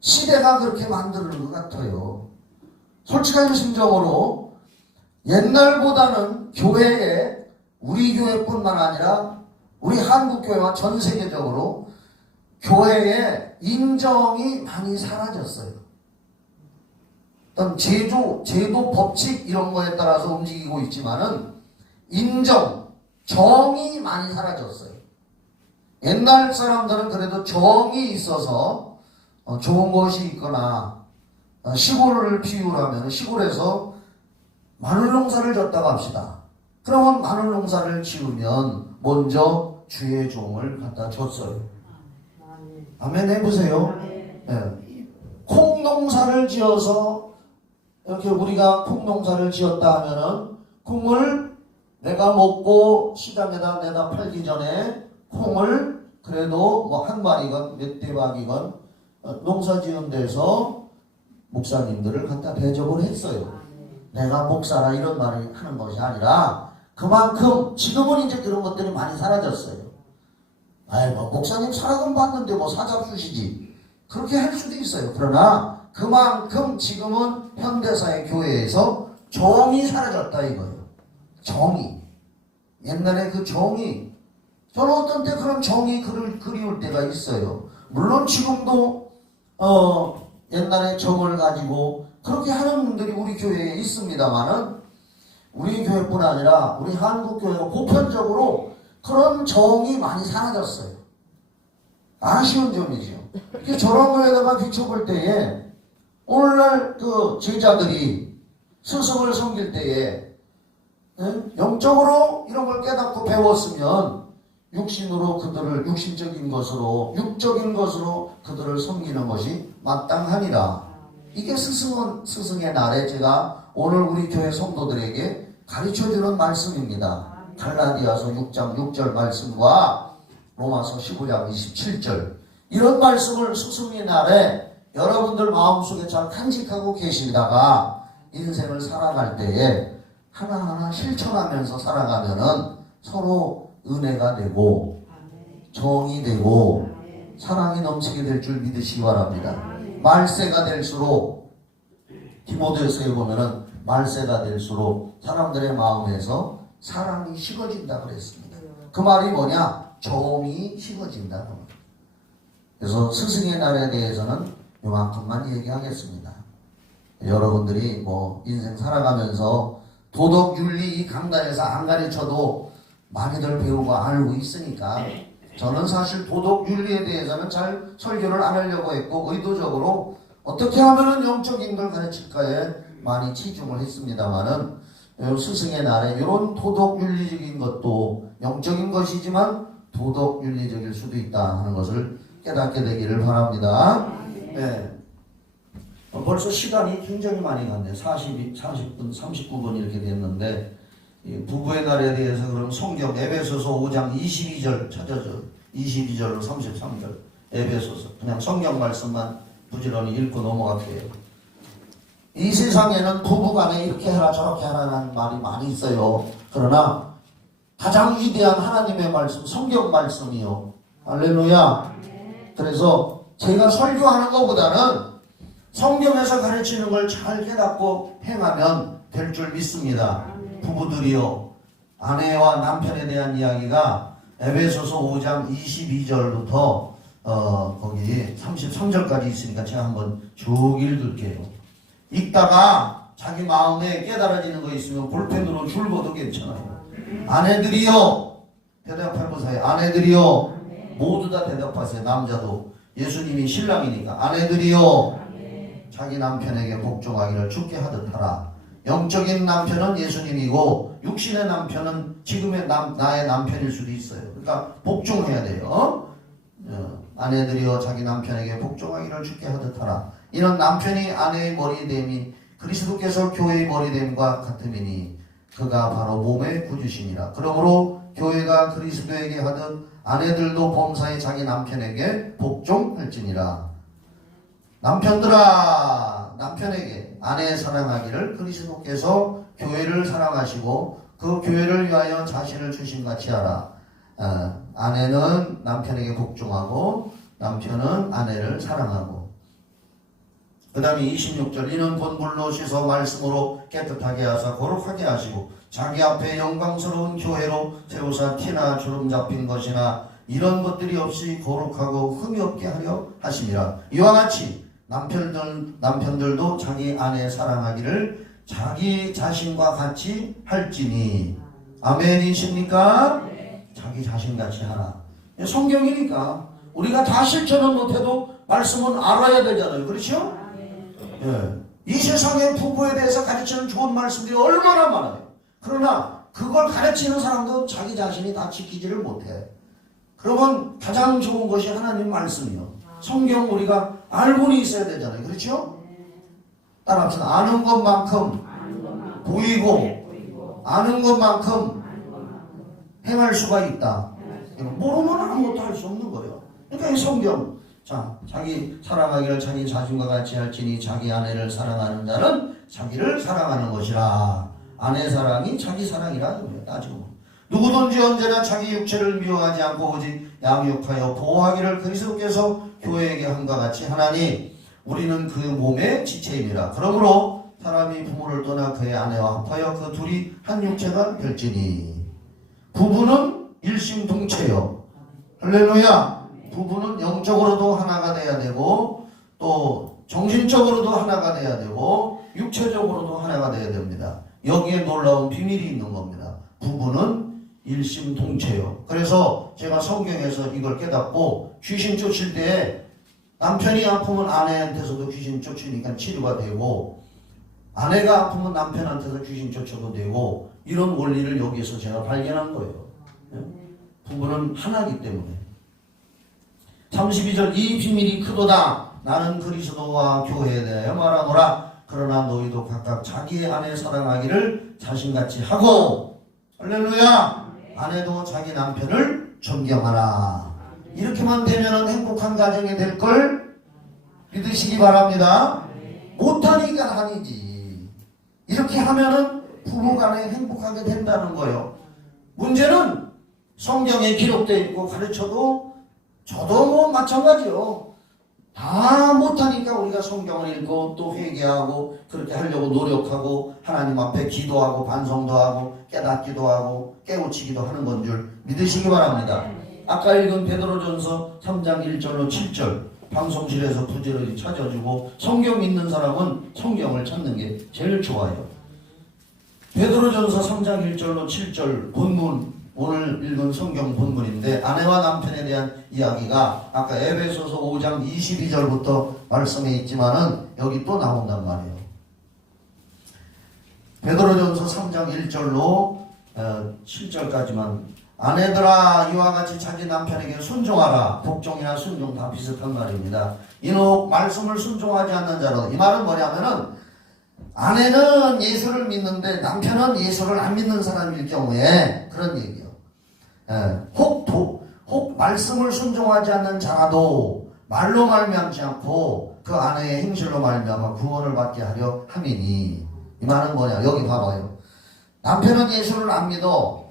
시대가 그렇게 만드는 것 같아요. 솔직한 심정으로 옛날보다는 교회에 우리 교회뿐만 아니라 우리 한국교회와 전 세계적으로 교회의 인정이 많이 사라졌어요. 어떤 제도, 법칙 이런 거에 따라서 움직이고 있지만은 인정, 정이 많이 사라졌어요. 옛날 사람들은 그래도 정이 있어서 좋은 것이 있거나 시골을 비유하면 시골에서 마늘 농사를 졌다고 합시다. 그러면 마늘 농사를 지으면 먼저 주의 종을 갖다 줬어요. 아멘 해보세요. 네. 콩 농사를 지어서 이렇게 우리가 콩 농사를 지었다 하면은 콩을 내가 먹고 시장에다 내다 팔기 전에 콩을 그래도 뭐 한 마리건 몇 대박이건 농사 지은 데서 목사님들을 갖다 대접을 했어요. 내가 목사라 이런 말을 하는 것이 아니라 그만큼 지금은 이제 그런 것들이 많이 사라졌어요. 아이 뭐 목사님 사랑은 받는데 뭐 사잡수시지 그렇게 할 수도 있어요. 그러나 그만큼 지금은 현대사의 교회에서 정이 사라졌다 이거예요. 정이. 옛날에 그 정이 저는 어떤 때 그런 정이 그리울 때가 있어요. 물론 지금도 옛날에 정을 가지고 그렇게 하는 분들이 우리 교회에 있습니다만은 우리 교회뿐 아니라 우리 한국교회가 보편적으로 그런 정이 많이 사라졌어요. 아쉬운 점이죠. 이렇게 저런 거에다가 비춰볼 때에 오늘날 그 제자들이 스승을 섬길 때에 영적으로 이런 걸 깨닫고 배웠으면 육신으로 그들을 육신적인 것으로 육적인 것으로 그들을 섬기는 것이 마땅하니라. 이게 스승의 날에 제가 오늘 우리 교회 성도들에게 가르쳐주는 말씀입니다. 갈라디아서 6장 6절 말씀과 로마서 15장 27절 이런 말씀을 스승의 날에 여러분들 마음속에 잘 간직하고 계시다가 인생을 살아갈 때에 하나하나 실천하면서 살아가면은 서로 은혜가 되고 정이 되고 사랑이 넘치게 될 줄 믿으시기 바랍니다. 말세가 될수록 디모데후서에 보면은 말세가 될수록 사람들의 마음에서 사랑이 식어진다 그랬습니다. 그 말이 뭐냐? 정이 식어진다. 그래서 스승의 날에 대해서는 요만큼만 얘기하겠습니다. 여러분들이 뭐 인생 살아가면서 도덕 윤리 이 강단에서 안 가르쳐도 많이들 배우고 알고 있으니까 저는 사실 도덕 윤리에 대해서는 잘 설교를 안 하려고 했고 의도적으로 어떻게 하면은 영적인 걸 가르칠까에 많이 치중을 했습니다만은 스승의 날에 이런 도덕 윤리적인 것도 영적인 것이지만 도덕 윤리적일 수도 있다 하는 것을 깨닫게 되기를 바랍니다. 네. 벌써 시간이 굉장히 많이 갔네요. 40분, 39분 이렇게 됐는데 부부의 날에 대해서 그럼 성경 에베소서 5장 22절 찾아줘. 22절로 33절 에베소서 그냥 성경 말씀만 부지런히 읽고 넘어갈게요. 이 세상에는 부부간에 이렇게 하라 저렇게 하라는 말이 많이 있어요. 그러나 가장 위대한 하나님의 말씀, 성경 말씀이요. 할렐루야. 그래서 제가 설교하는 것보다는 성경에서 가르치는 걸 잘 깨닫고 행하면 될 줄 믿습니다. 부부들이요. 아내와 남편에 대한 이야기가 에베소서 5장 22절부터 거기 33절까지 있으니까 제가 한번 쭉 읽을게요. 읽다가 자기 마음에 깨달아지는 거 있으면 볼펜으로 줄거도 괜찮아요. 아내들이요. 대답해보세요. 아내들이요. 모두 다 대답하세요. 남자도. 예수님이 신랑이니까. 아내들이요. 자기 남편에게 복종하기를 주께 하듯 하라. 영적인 남편은 예수님이고 육신의 남편은 지금의 나의 남편일 수도 있어요. 그러니까 복종해야 돼요. 아내들이여 자기 남편에게 복종하기를 주께 하듯 하라. 이는 남편이 아내의 머리됨이 그리스도께서 교회의 머리됨과 같음이니 그가 바로 몸의 구주시니라. 그러므로 교회가 그리스도에게 하듯 아내들도 범사에 자기 남편에게 복종할지니라. 남편들아 남편에게 아내 사랑하기를 그리스도께서 교회를 사랑하시고 그 교회를 위하여 자신을 주심같이 하라. 아내는 남편에게 복종하고 남편은 아내를 사랑하고. 그 다음에 26절 이는 본물로 씻어 말씀으로 깨끗하게 하사 거룩하게 하시고 자기 앞에 영광스러운 교회로 세우사 티나 주름 잡힌 것이나 이런 것들이 없이 거룩하고 흠이 없게 하려 하심이라. 이와 같이 남편들도 자기 아내 사랑하기를 자기 자신과 같이 할지니. 아멘이십니까? 자기 자신같이 하라. 성경이니까 우리가 다 실천은 못해도 말씀은 알아야 되잖아요. 그렇죠? 예. 이 세상의 부부에 대해서 가르치는 좋은 말씀들이 얼마나 많아요. 그러나 그걸 가르치는 사람도 자기 자신이 다 지키지를 못해. 그러면 가장 좋은 것이 하나님 말씀이요. 성경 우리가 알고는 있어야 되잖아요. 그렇죠? 따라합시다. 아는 것만큼 보이고 아는 것만큼 행할 수가 있다. 모르면 아무것도 할 수 없는 거예요. 그러니까 이 성경, 자, 자기 사랑하기를 자기 자신과 같이 할지니 자기 아내를 사랑하는 자는 자기를 사랑하는 것이라. 아내 사랑이 자기 사랑이라 따지고. 누구든지 언제나 자기 육체를 미워하지 않고 오직 양육하여 보호하기를 그리스도께서 교회에게 함과 같이 하나니 우리는 그 몸의 지체이니라. 그러므로 사람이 부모를 떠나 그의 아내와 합하여 그 둘이 한 육체가 될지니. 부부는 일심동체요. 할렐루야. 부부는 영적으로도 하나가 돼야 되고 또 정신적으로도 하나가 돼야 되고 육체적으로도 하나가 돼야 됩니다. 여기에 놀라운 비밀이 있는 겁니다. 부부는 일심동체요. 그래서 제가 성경에서 이걸 깨닫고 귀신 쫓을 때 남편이 아프면 아내한테서도 귀신 쫓으니까 치료가 되고 아내가 아프면 남편한테서 귀신 쫓아도 되고 이런 원리를 여기에서 제가 발견한 거예요. 부부는 하나이기 때문에. 32절 이 비밀이 크도다. 나는 그리스도와 교회에 대하여 말하노라. 그러나 너희도 각각 자기의 아내 사랑하기를 자신같이 하고. 할렐루야. 아내도 자기 남편을 존경하라. 이렇게만 되면 행복한 가정이 될 걸 믿으시기 바랍니다. 못하니까 아니지. 이렇게 하면은 부부간에 행복하게 된다는 거예요. 문제는 성경에 기록되어 있고 가르쳐도 저도 뭐 마찬가지요. 다 못하니까 우리가 성경을 읽고 또 회개하고 그렇게 하려고 노력하고 하나님 앞에 기도하고 반성도 하고 깨닫기도 하고 깨우치기도 하는 건 줄 믿으시기 바랍니다. 아까 읽은 베드로전서 3장 1절로 7절 방송실에서 부지런히 찾아주고 성경 읽는 사람은 성경을 찾는 게 제일 좋아요. 베드로전서 3장 1절로 7절 본문 오늘 읽은 성경 본문인데 아내와 남편에 대한 이야기가 아까 에베소서 5장 22절부터 말씀에 있지만은 여기 또 나온단 말이에요. 베드로전서 3장 1절로 7절까지만 아내들아 이와 같이 자기 남편에게 순종하라. 복종이나 순종 다 비슷한 말입니다. 이는 말씀을 순종하지 않는 자로 이 말은 뭐냐면은 아내는 예수를 믿는데 남편은 예수를 안 믿는 사람일 경우에 그런 얘기예요. 혹 말씀을 순종하지 않는 자라도 말로 말미암지 않고 그 아내의 행실로 말미암아 구원을 받게 하려 함이니. 이 말은 뭐냐? 여기 봐봐요. 남편은 예수를 안 믿어.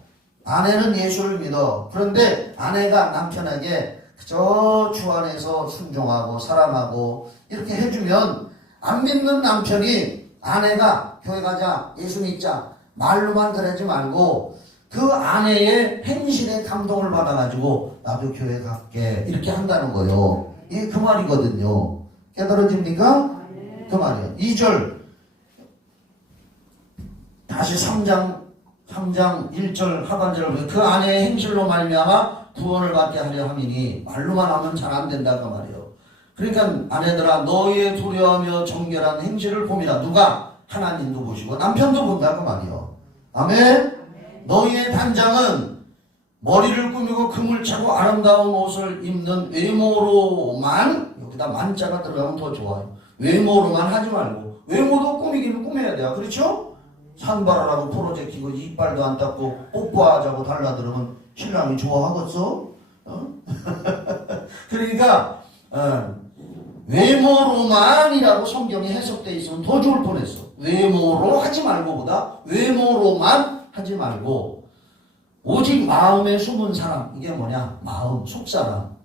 아내는 예수를 믿어. 그런데 아내가 남편에게 저 주 안에서 순종하고 사랑하고 이렇게 해주면 안 믿는 남편이 아내가 교회 가자, 예수 믿자 말로만 그러지 말고 그 아내의 행실에 감동을 받아가지고 나도 교회 갈게 이렇게 한다는 거예요. 이게 그 말이거든요. 깨달아집니까? 그 말이에요. 2절 다시 3장 1절 하반절을 그 아내의 행실로 말미암아 구원을 받게 하려 함이니. 말로만 하면 잘 안 된다 그 말이에요. 그러니까 아내들아 너희의 두려워하며 정결한 행실을 봄이라. 누가? 하나님도 보시고 남편도 본다 그 말이에요. 아멘. 너희의 단장은 머리를 꾸미고 금을 차고 아름다운 옷을 입는 외모로만, 여기다 만자가 들어가면 더 좋아요. 외모로만 하지 말고. 외모도 꾸미기는 꾸며야 돼요. 그렇죠? 산발하라고 포로 제끼고 이빨도 안 닦고 뽀뽀하자고 달라들으면 신랑이 좋아하겠어? 어? 그러니까 외모로만이라고 성경이 해석되어 있으면 더 좋을 뻔했어. 외모로 하지 말고보다 외모로만 하지 말고 오직 마음에 숨은 사람. 이게 뭐냐? 마음, 속사람.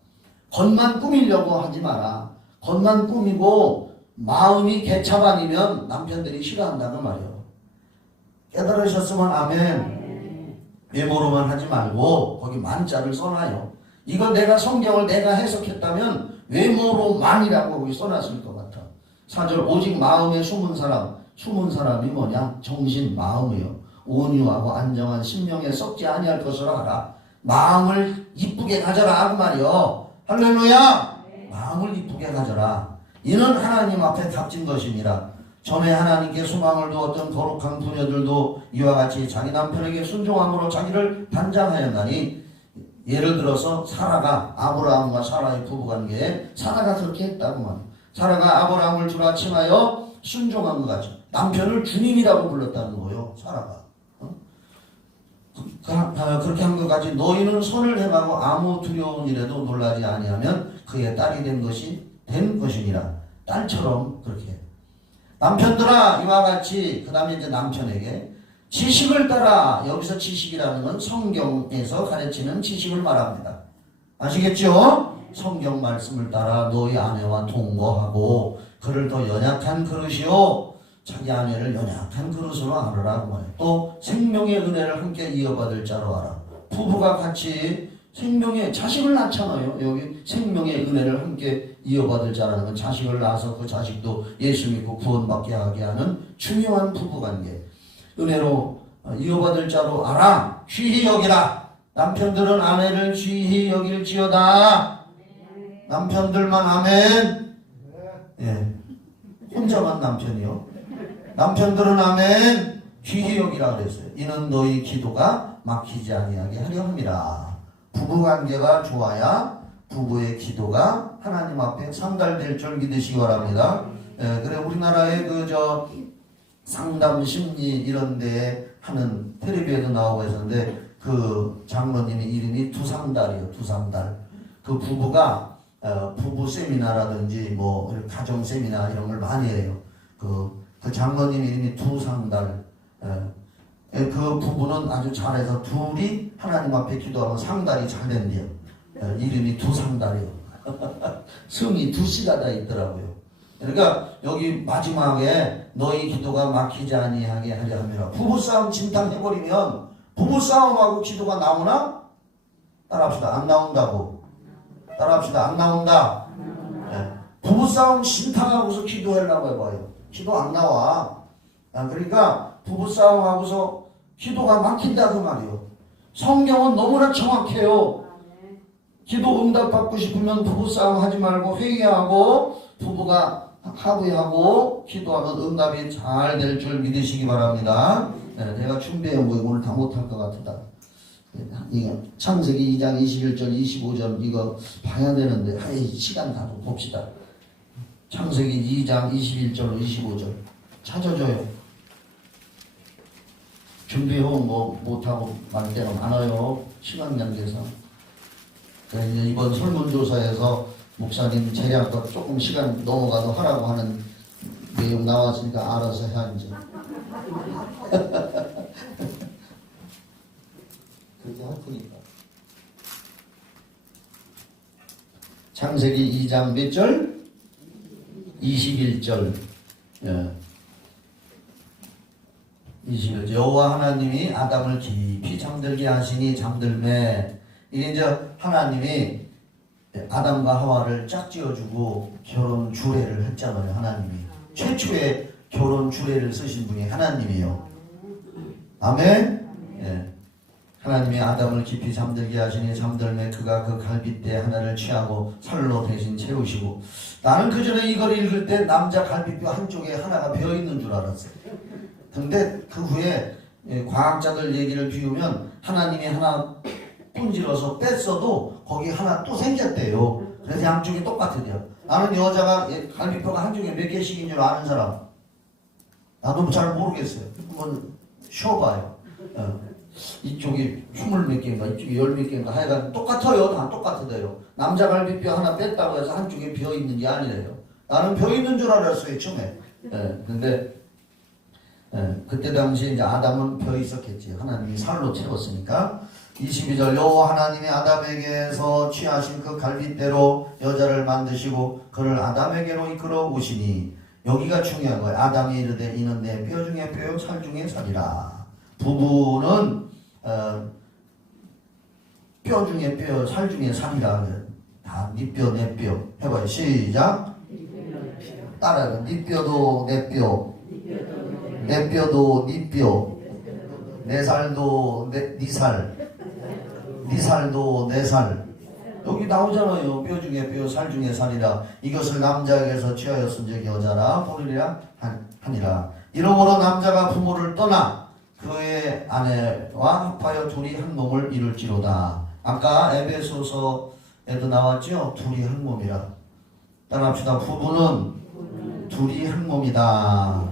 겉만 꾸미려고 하지 마라. 겉만 꾸미고 마음이 개차반이면 남편들이 싫어한다는 말이에요. 깨달으셨으면 아멘. 외모로만 하지 말고 거기 만자를 써놔요. 이거 내가 성경을 내가 해석했다면 외모로만이라고 거기 써놨을 것 같아. 4절 오직 마음에 숨은 사람. 숨은 사람이 뭐냐? 정신, 마음이요. 온유하고 안정한 심령에 썩지 아니할 것으로 하라. 마음을 이쁘게 가져라 그 말이요. 할렐루야. 마음을 이쁘게 가져라. 이는 하나님 앞에 값진 것이니라. 전에 하나님께 소망을 두었던 거룩한 부녀들도 이와 같이 자기 남편에게 순종함으로 자기를 단장하였나니. 예를 들어서 사라가 아브라함과 사라의 부부관계에 사라가 그렇게 했다고 말이에요. 사라가 아브라함을 주라침하여 순종한 것 같죠. 남편을 주님이라고 불렀다는 거예요. 사라가. 그렇게 한 것 같이 너희는 선을 행하고 아무 두려운 일에도 놀라지 아니하면 그의 딸이 된 것이니라. 딸처럼 그렇게 해요. 남편들아 이와 같이. 그 다음에 이제 남편에게 지식을 따라. 여기서 지식이라는 건 성경에서 가르치는 지식을 말합니다. 아시겠죠? 성경 말씀을 따라 너희 아내와 동거하고 그를 더 연약한 그릇이요 자기 아내를 연약한 그릇으로 알으라. 또 생명의 은혜를 함께 이어받을 자로 알아. 부부가 같이 생명의 자식을 낳잖아요. 여기 생명의 은혜를 함께 이어받을 자라는 건 자식을 낳아서 그 자식도 예수 믿고 구원받게 하게 하는 중요한 부부관계. 은혜로 이어받을 자로 알아. 귀히 여기라. 남편들은 아내를 귀히 여길지어다. 남편들만 아멘. 예. 혼자만 남편이요. 남편들은 아멘. 귀히 여기라 그랬어요. 이는 너희 기도가 막히지 아니하게 하려 함이라. 부부관계가 좋아야 부부의 기도가 하나님 앞에 상달될 줄 믿으시기 바랍니다. 예, 그래 우리나라의 상담 심리 이런 데에 하는 텔레비에도 나오고 했었는데 그 장로님의 이름이 두상달이에요. 두상달. 그 부부가 부부 세미나라든지 뭐 가정 세미나 이런 걸 많이 해요. 그 장로님 이름이 두상달. 그 부부는 아주 잘해서 둘이 하나님 앞에 기도하면 상달이 잘 된대요. 이름이 두상달이요. 성이 두 씨가 다 있더라고요. 그러니까 여기 마지막에 너희 기도가 막히지 아니하게 하려 함이라. 부부싸움 진탕해버리면 부부싸움하고 기도가 나오나? 따라합시다. 안 나온다고. 따라합시다. 안 나온다. 네. 부부싸움 진탕하고서 기도하려고 해봐요. 기도 안 나와. 그러니까 부부싸움하고서 기도가 막힌다 그 말이에요. 성경은 너무나 정확해요. 기도 응답받고 싶으면 부부싸움 하지 말고 회개하고 부부가 합의하고 기도하면 응답이 잘 될 줄 믿으시기 바랍니다. 네, 제가 준비해온 거 오늘 다 못할 것 같다. 이거 창세기 2장 21절 25절 이거 봐야 되는데 시간 다 봅시다. 창세기 2장 21절로 25절 찾아줘요. 준비해온 거 못하고 말 때가 많아요. 시간 관계상. 이번 설문조사에서 목사님 재량껏 조금 시간 넘어가도 하라고 하는 내용 나왔으니까 알아서 해 이제. 그렇게 할 테니까. 창세기 2장 몇 절? 21절. 예. 21절. 여호와 하나님이 아담을 깊이 잠들게 하시니 잠들매. 이게 이제 하나님이 아담과 하와를 짝지어주고 결혼 주례를 했잖아요. 하나님이 최초의 결혼 주례를 쓰신 분이 하나님이에요. 아멘. 예. 하나님이 아담을 깊이 잠들게 하시니 잠들매 그가 그 갈빗대 하나를 취하고 살로 대신 채우시고. 나는 그 전에 이걸 읽을 때 남자 갈빗뼈 한쪽에 하나가 베어 있는 줄 알았어요. 근데 그 후에 과학자들 얘기를 비우면 하나님이 하나 분질러서 뺐어도 거기 하나 또 생겼대요. 그래서 양쪽이 똑같대요. 나는 여자가 갈비뼈가 한쪽에 몇 개씩인 줄 아는 사람? 나도 잘 모르겠어요. 한번 쉬어봐요. 이쪽이 20몇 개인가 이쪽이 10몇 개인가 하여간 똑같아요. 다 똑같아요. 남자 갈비뼈 하나 뺐다고 해서 한쪽에 비어 있는 게 아니래요. 나는 비어 있는 줄 알았어요 처음에. 근데 그때 당시에 이제 아담은 비어 있었겠지. 하나님이 살로 채웠으니까. 22절 여호와 하나님이 아담에게서 취하신 그 갈빗대로 여자를 만드시고 그를 아담에게로 이끌어 오시니. 여기가 중요한 거예요. 아담이 이르되 이는 내 뼈 중에 뼈요 살 중에 살이라. 부부는 뼈 중에 뼈, 살 중에 살이라. 다 네 뼈, 내 뼈. 해봐요. 시작. 따라요. 네 뼈도 내 뼈, 내 뼈도 네 뼈, 내 살도 네 살, 네 살도 내 살. 여기 나오잖아요. 뼈 중에 뼈, 살 중에 살이라. 이것을 남자에게서 취하였은즉 여자라 보리라 하니라. 이러므로 남자가 부모를 떠나 그의 아내와 합하여 둘이 한 몸을 이룰지로다. 아까 에베소서에도 나왔죠. 둘이 한 몸이라. 따라합시다. 부부는 둘이 한 몸이다.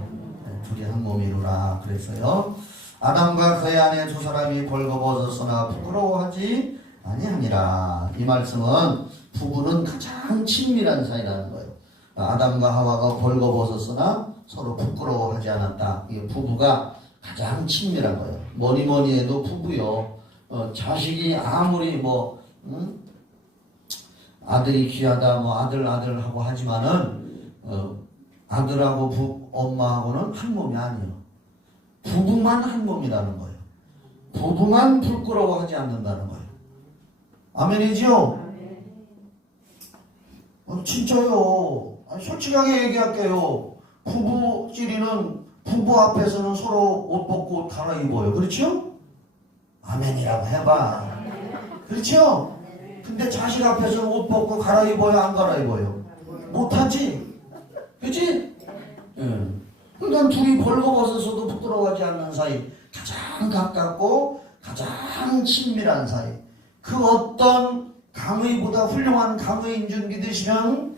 둘이 한 몸이루라 그랬어요. 아담과 그의 아내 두 사람이 벌거벗었으나 부끄러워하지 아니하니라. 이 말씀은 부부는 가장 친밀한 사이라는 거예요. 아담과 하와가 벌거벗었으나 서로 부끄러워하지 않았다. 이게 부부가 가장 친밀한 거예요. 뭐니 해도 부부요. 자식이 아무리 아들이 귀하다 아들 하고 하지만은 아들하고 엄마하고는 한 몸이 아니에요. 부부만 한 몸이라는 거예요. 부부만 부끄러워하지 않는다는 거예요. 아멘이죠? 진짜요. 솔직하게 얘기할게요. 부부끼리는 부부 앞에서는 서로 옷 벗고 옷 갈아입어요. 그렇죠? 아멘이라고 해봐. 그렇죠? 근데 자식 앞에서는 옷 벗고 갈아입어요? 안 갈아입어요? 못하지? 그치? 그러니까 둘이 벌거벗어서도 부끄러워하지 않는 사이. 가장 가깝고 가장 친밀한 사이. 그 어떤 강의보다 훌륭한 강의인 줄 믿으시면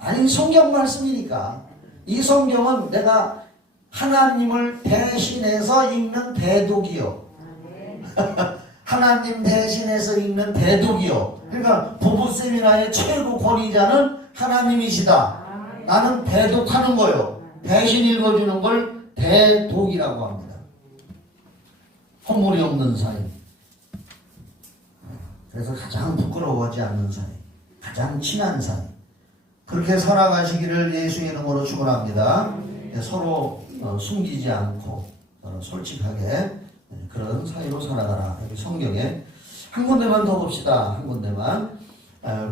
아니 성경 말씀이니까. 이 성경은 내가 하나님을 대신해서 읽는 대독이요. 하나님 대신해서 읽는 대독이요. 그러니까 부부 세미나의 최고 권위자는 하나님이시다. 나는 대독하는 거요. 대신 읽어주는 걸 대독이라고 합니다. 허물이 없는 사이. 그래서 가장 부끄러워하지 않는 사이. 가장 친한 사이. 그렇게 살아가시기를 예수 이름으로 축원합니다. 서로 숨기지 않고 솔직하게 그런 사이로 살아가라. 여기 성경에 한 군데만 더 봅시다. 한 군데만.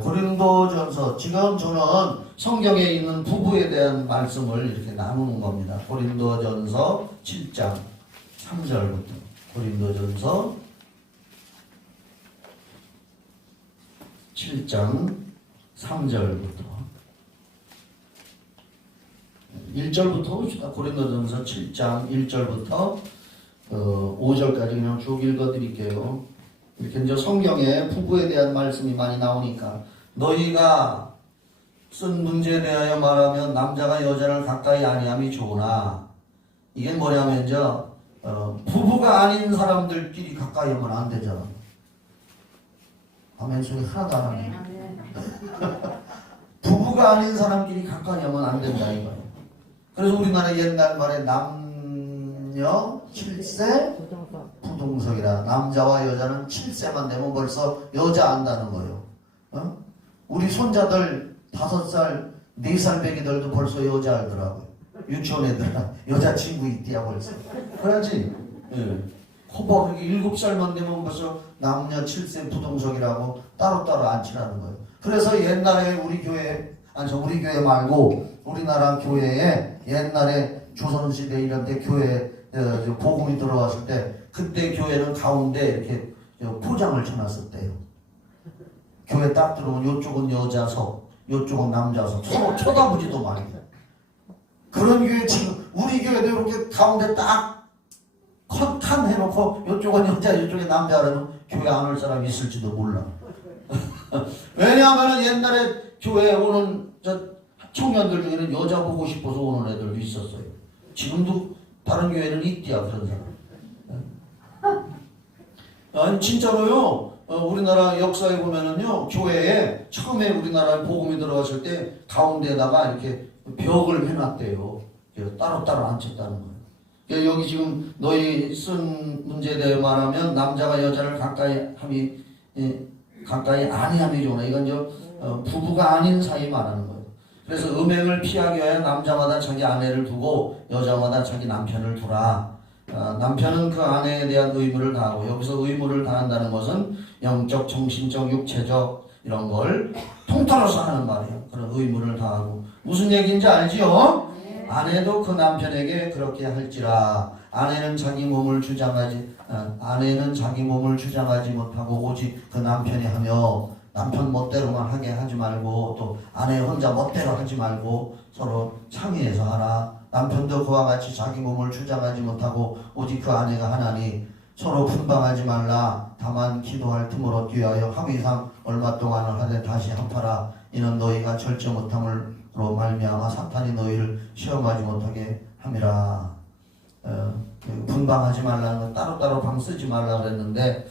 고린도전서. 지금 저는 성경에 있는 부부에 대한 말씀을 이렇게 나누는 겁니다. 고린도전서 7장 3절부터. 고린도전서 7장 3절부터 1절부터 봅시다. 고린도전서 7장 1절부터 5절까지 그냥 쭉 읽어드릴게요. 이렇게 이제 성경에 부부에 대한 말씀이 많이 나오니까 너희가 쓴 문제에 대하여 말하면 남자가 여자를 가까이 아니함이 좋으나 이게 뭐냐면 이제 부부가 아닌 사람들끼리 가까이 하면 안 되잖아. 아멘 소리 하나도 안 하네. 부부가 아닌 사람끼리 가까이 하면 안 된다 이거예요. 그래서 우리나라 옛날 말에 남녀 7세 부동석이라, 남자와 여자는 7세만 되면 벌써 여자 안다는 거예요. 우리 손자들 5살, 4살 배기들도 벌써 여자 알더라고요. 유치원 애들 여자친구 있디야 벌써. 그래야지. 예. 커버 7살만 되면 벌써 남녀 7세 부동석이라고 따로따로 앉히라는 거예요. 그래서 옛날에 우리 교회, 우리 교회 말고 우리나라 교회에 옛날에 조선시대 이런 때 교회 복음이 들어왔을 때 그때 교회는 가운데 이렇게 포장을 쳐놨었대요. 교회 딱 들어오면 이쪽은 여자석, 이쪽은 남자석, 서로 쳐다보지도 말고. 그런 교회 지금 우리 교회도 이렇게 가운데 딱 컷한 해놓고 이쪽은 여자, 이쪽은 남자라면 교회 안 올 사람이 있을지도 몰라. 왜냐하면 옛날에 교회에 오는 저 청년들 중에는 여자 보고 싶어서 오는 애들도 있었어요. 지금도 다른 교회는 있디야 그런 사람. 아니 진짜로요. 우리나라 역사에 보면은요, 교회에 처음에 우리나라에 복음이 들어왔을 때 가운데다가 이렇게 벽을 해놨대요. 따로따로 앉혔다는 거예요. 여기 지금 너희 쓴 문제에 대해 말하면 남자가 여자를 가까이 아니함이죠. 이건 부부가 아닌 사이 말하는 거예요. 그래서 음행을 피하기 위하여 남자마다 자기 아내를 두고 여자마다 자기 남편을 두라. 남편은 그 아내에 대한 의무를 다하고, 여기서 의무를 다한다는 것은 영적, 정신적, 육체적 이런 걸 통틀어서 하는 말이에요. 그런 의무를 다하고. 무슨 얘기인지 알지요? 아내도 그 남편에게 그렇게 할지라. 아내는 자기 몸을 주장하지 못하고 오직 그 남편이 하며, 남편 멋대로만 하게 하지 말고 또 아내 혼자 멋대로 하지 말고 서로 상의해서 하라. 남편도 그와 같이 자기 몸을 주장하지 못하고 오직 그 아내가 하나니 서로 분방하지 말라. 다만 기도할 틈으로 뛰어야 합의상 얼마 동안을 하되 다시 한파라. 이는 너희가 절제 못함으로 말미암아 사탄이 너희를 시험하지 못하게 함이라. 분방하지 말라는 건 따로따로 방 쓰지 말라 그랬는데,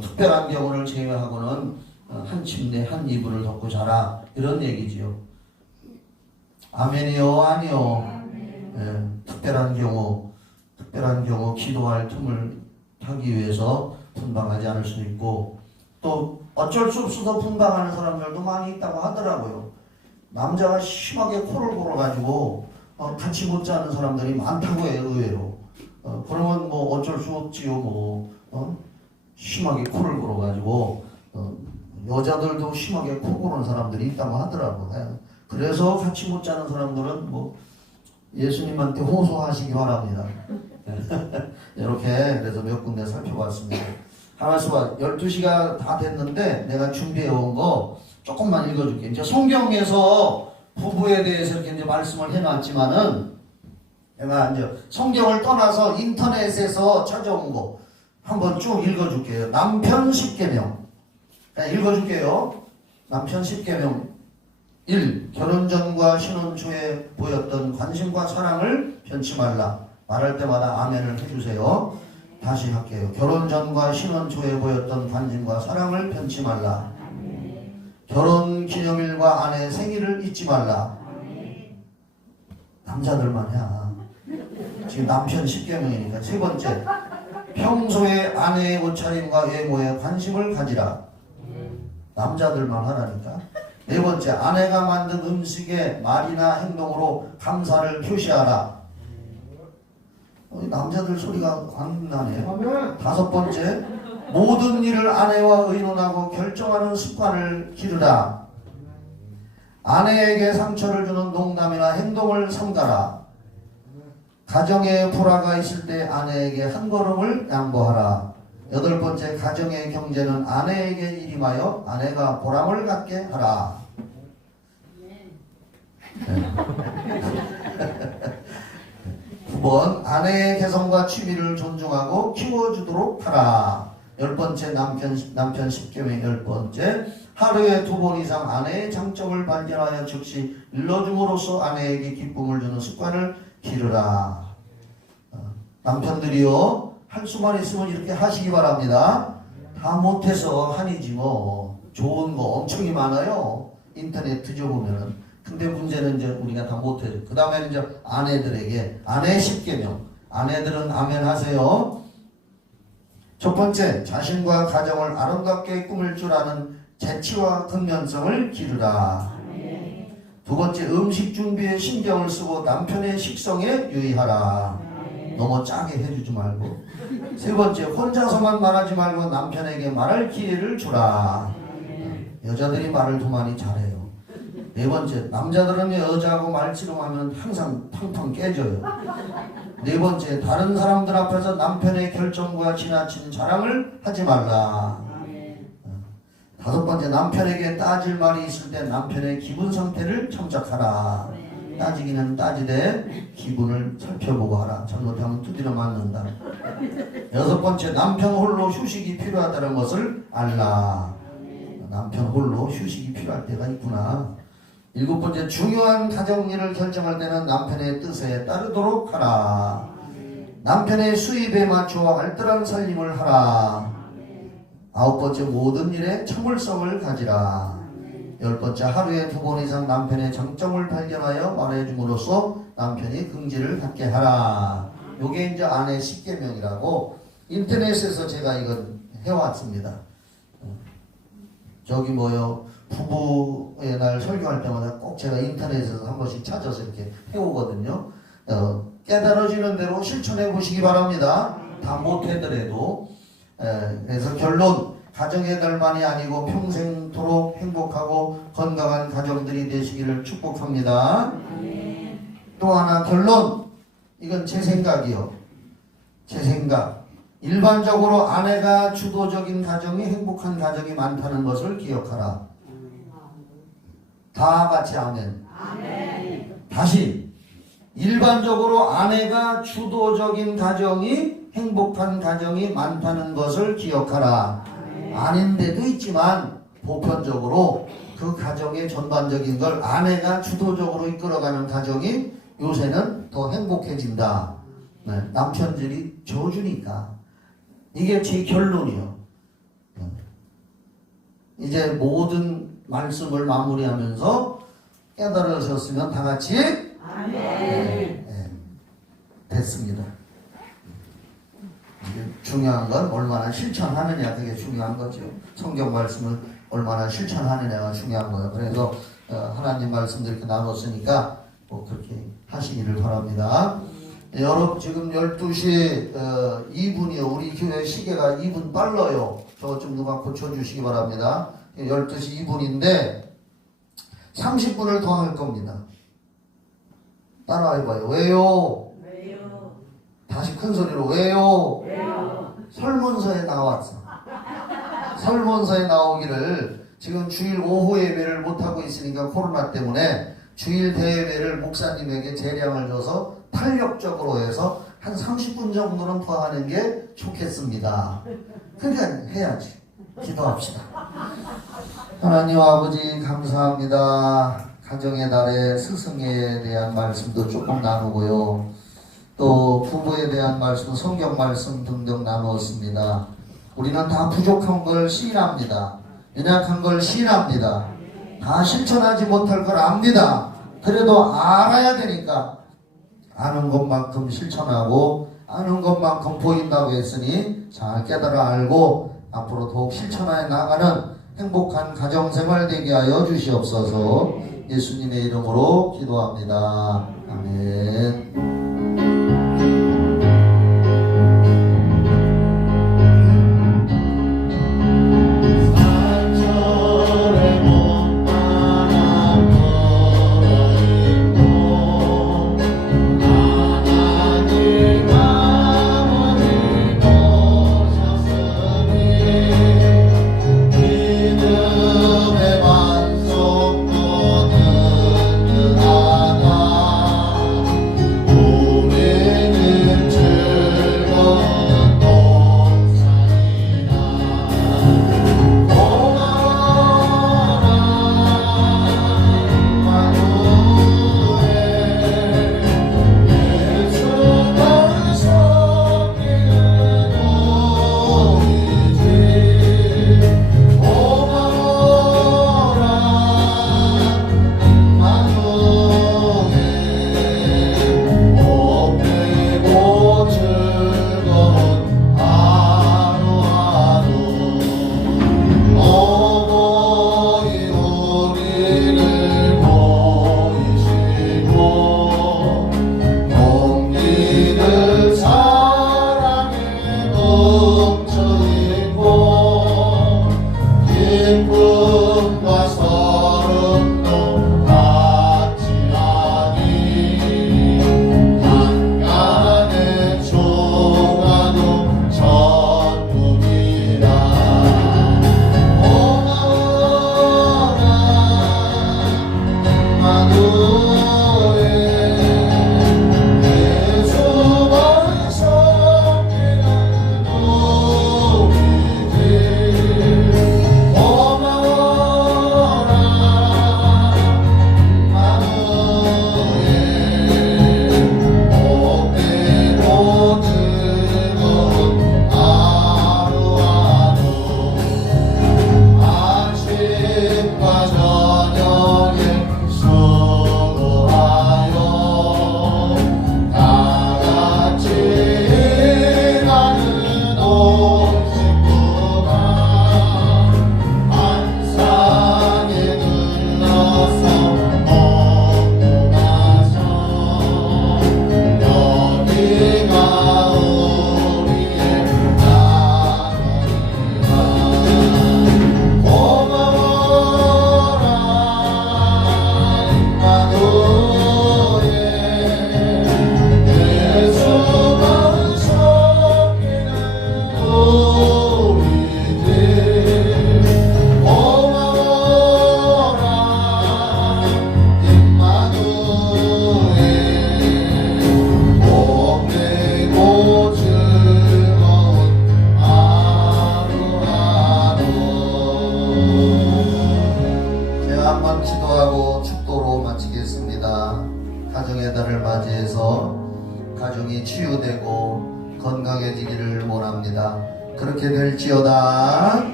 특별한 경우를 제외하고는 한 침대 한 이불을 덮고 자라, 이런 얘기지요. 아멘이요? 아니요? 특별한 경우 기도할 틈을 타기 위해서 분방하지 않을 수도 있고, 또 어쩔 수 없어서 분방하는 사람들도 많이 있다고 하더라고요. 남자가 심하게 코를 골아가지고 같이 못 자는 사람들이 많다고 해요, 의외로. 그러면 뭐 어쩔 수 없지요. 심하게 코를 골아가지고 여자들도 심하게 코 고는 사람들이 있다고 하더라고요. 그래서 같이 못 자는 사람들은 예수님한테 호소하시기 바랍니다. 이렇게 그래서 몇 군데 살펴봤습니다. 가만있어 봐. 12시가 다 됐는데 내가 준비해 온 거 조금만 읽어줄게. 이제 성경에서 부부에 대해서 이렇게 이제 말씀을 해놨지만은, 내가 이제 성경을 떠나서 인터넷에서 찾아온 거 한번 쭉 읽어줄게요. 남편 10계명. 읽어줄게요. 남편 10계명 1. 결혼 전과 신혼 초에 보였던 관심과 사랑을 변치 말라. 말할 때마다 아멘을 해주세요. 다시 할게요. 결혼 전과 신혼 초에 보였던 관심과 사랑을 변치 말라. 결혼 기념일과 아내 생일을 잊지 말라. 남자들만 해. 지금 남편 10계명이니까. 세 번째, 평소에 아내의 옷차림과 외모에 관심을 가지라. 남자들만 하라니까. 네 번째, 아내가 만든 음식에 말이나 행동으로 감사를 표시하라. 남자들 소리가 안 나네요. 다섯 번째, 모든 일을 아내와 의논하고 결정하는 습관을 기르라. 아내에게 상처를 주는 농담이나 행동을 삼가라. 가정에 불화가 있을 때 아내에게 한 걸음을 양보하라. 여덟 번째, 가정의 경제는 아내에게 일임하여 아내가 보람을 갖게 하라. 네. 9번, 아내의 개성과 취미를 존중하고 키워주도록 하라. 10번째, 남편 10계명 10번째, 하루에 2번 이상 아내의 장점을 발견하여 즉시 일러줌으로써 아내에게 기쁨을 주는 습관을 기르라. 남편들이요, 할 수만 있으면 이렇게 하시기 바랍니다. 다 못해서 한이지 뭐. 좋은 거 엄청이 많아요. 인터넷 뒤져보면은. 근데 문제는 이제 우리가 다 못해요. 그 다음에는 이제 아내들에게 아내 10계명. 아내들은 아멘 하세요. 첫 번째, 자신과 가정을 아름답게 꾸밀 줄 아는 재치와 근면성을 기르라. 두 번째, 음식 준비에 신경을 쓰고 남편의 식성에 유의하라. 너무 짜게 해주지 말고. 세 번째, 혼자서만 말하지 말고 남편에게 말할 기회를 주라. 여자들이 말을 더 많이 잘해요. 네 번째, 남자들은 여자하고 말씨름하면 항상 팡팡 깨져요. 네 번째, 다른 사람들 앞에서 남편의 결정과 지나친 자랑을 하지 말라. 다섯 번째, 남편에게 따질 말이 있을 때 남편의 기분 상태를 참작하라. 따지기는 따지되 기분을 살펴보고 하라. 잘못하면 두드려 맞는다. 여섯 번째, 남편 홀로 휴식이 필요하다는 것을 알라. 남편 홀로 휴식이 필요할 때가 있구나. 일곱 번째, 중요한 가정일을 결정할 때는 남편의 뜻에 따르도록 하라. 남편의 수입에 맞춰 알뜰한 살림을 하라. 아홉 번째, 모든 일에 참을성을 가지라. 열 번째, 하루에 2번 이상 남편의 장점을 발견하여 말해줌으로써 남편이 긍지를 갖게 하라. 요게 이제 아내 10계명이라고 인터넷에서 제가 이건 해왔습니다. 저기 뭐요, 부부의 날 설교할 때마다 꼭 제가 인터넷에서 한 번씩 찾아서 이렇게 해오거든요. 깨달아지는 대로 실천해 보시기 바랍니다. 다 못하더라도. 그래서 결론, 가정의 달만이 아니고 평생토록 행복하고 건강한 가정들이 되시기를 축복합니다. 또 하나 결론, 이건 제 생각이요. 제 생각. 일반적으로 아내가 주도적인 가정이 행복한 가정이 많다는 것을 기억하라. 다 같이 아멘. 다시, 일반적으로 아내가 주도적인 가정이 행복한 가정이 많다는 것을 기억하라. 아닌 데도 있지만 보편적으로 그 가정의 전반적인 걸 아내가 주도적으로 이끌어가는 가정이 요새는 더 행복해진다. 남편들이 줘주니까. 이게 제 결론이요. 이제 모든 말씀을 마무리하면서 깨달으셨으면 다 같이 됐습니다. 중요한 건 얼마나 실천하느냐, 그게 중요한 거죠. 성경 말씀을 얼마나 실천하느냐가 중요한 거예요. 그래서 하나님 말씀들 이렇게 나눴으니까 뭐 그렇게 하시기를 바랍니다. 여러분, 지금 12시 2분이요. 우리 교회 시계가 2분 빨라요. 저거 좀 누가 고쳐주시기 바랍니다. 12시 2분인데 30분을 더 할 겁니다. 따라 해봐요. 왜요? 다시 큰 소리로 왜요? 설문서에 나왔어. 설문서에 나오기를 지금 주일 오후 예배를 못하고 있으니까 코로나 때문에 주일 대예배를 목사님에게 재량을 줘서 탄력적으로 해서 한 30분 정도는 더 하는 게 좋겠습니다. 그러니까 해야지. 기도합시다. 하나님 아버지 감사합니다. 가정의 달에 스승에 대한 말씀도 조금 나누고요. 또 부부에 대한 말씀, 성경 말씀 등등 나누었습니다. 우리는 다 부족한 걸 시인합니다. 연약한 걸 시인합니다. 다 실천하지 못할 걸 압니다. 그래도 알아야 되니까 아는 것만큼 실천하고 아는 것만큼 보인다고 했으니 잘 깨달아 알고 앞으로 더욱 실천하여 나가는 행복한 가정생활 되게 하여 주시옵소서. 예수님의 이름으로 기도합니다. 아멘. 맞이해서 가정이 치유되고 건강해지기를 원합니다. 그렇게 될지어다.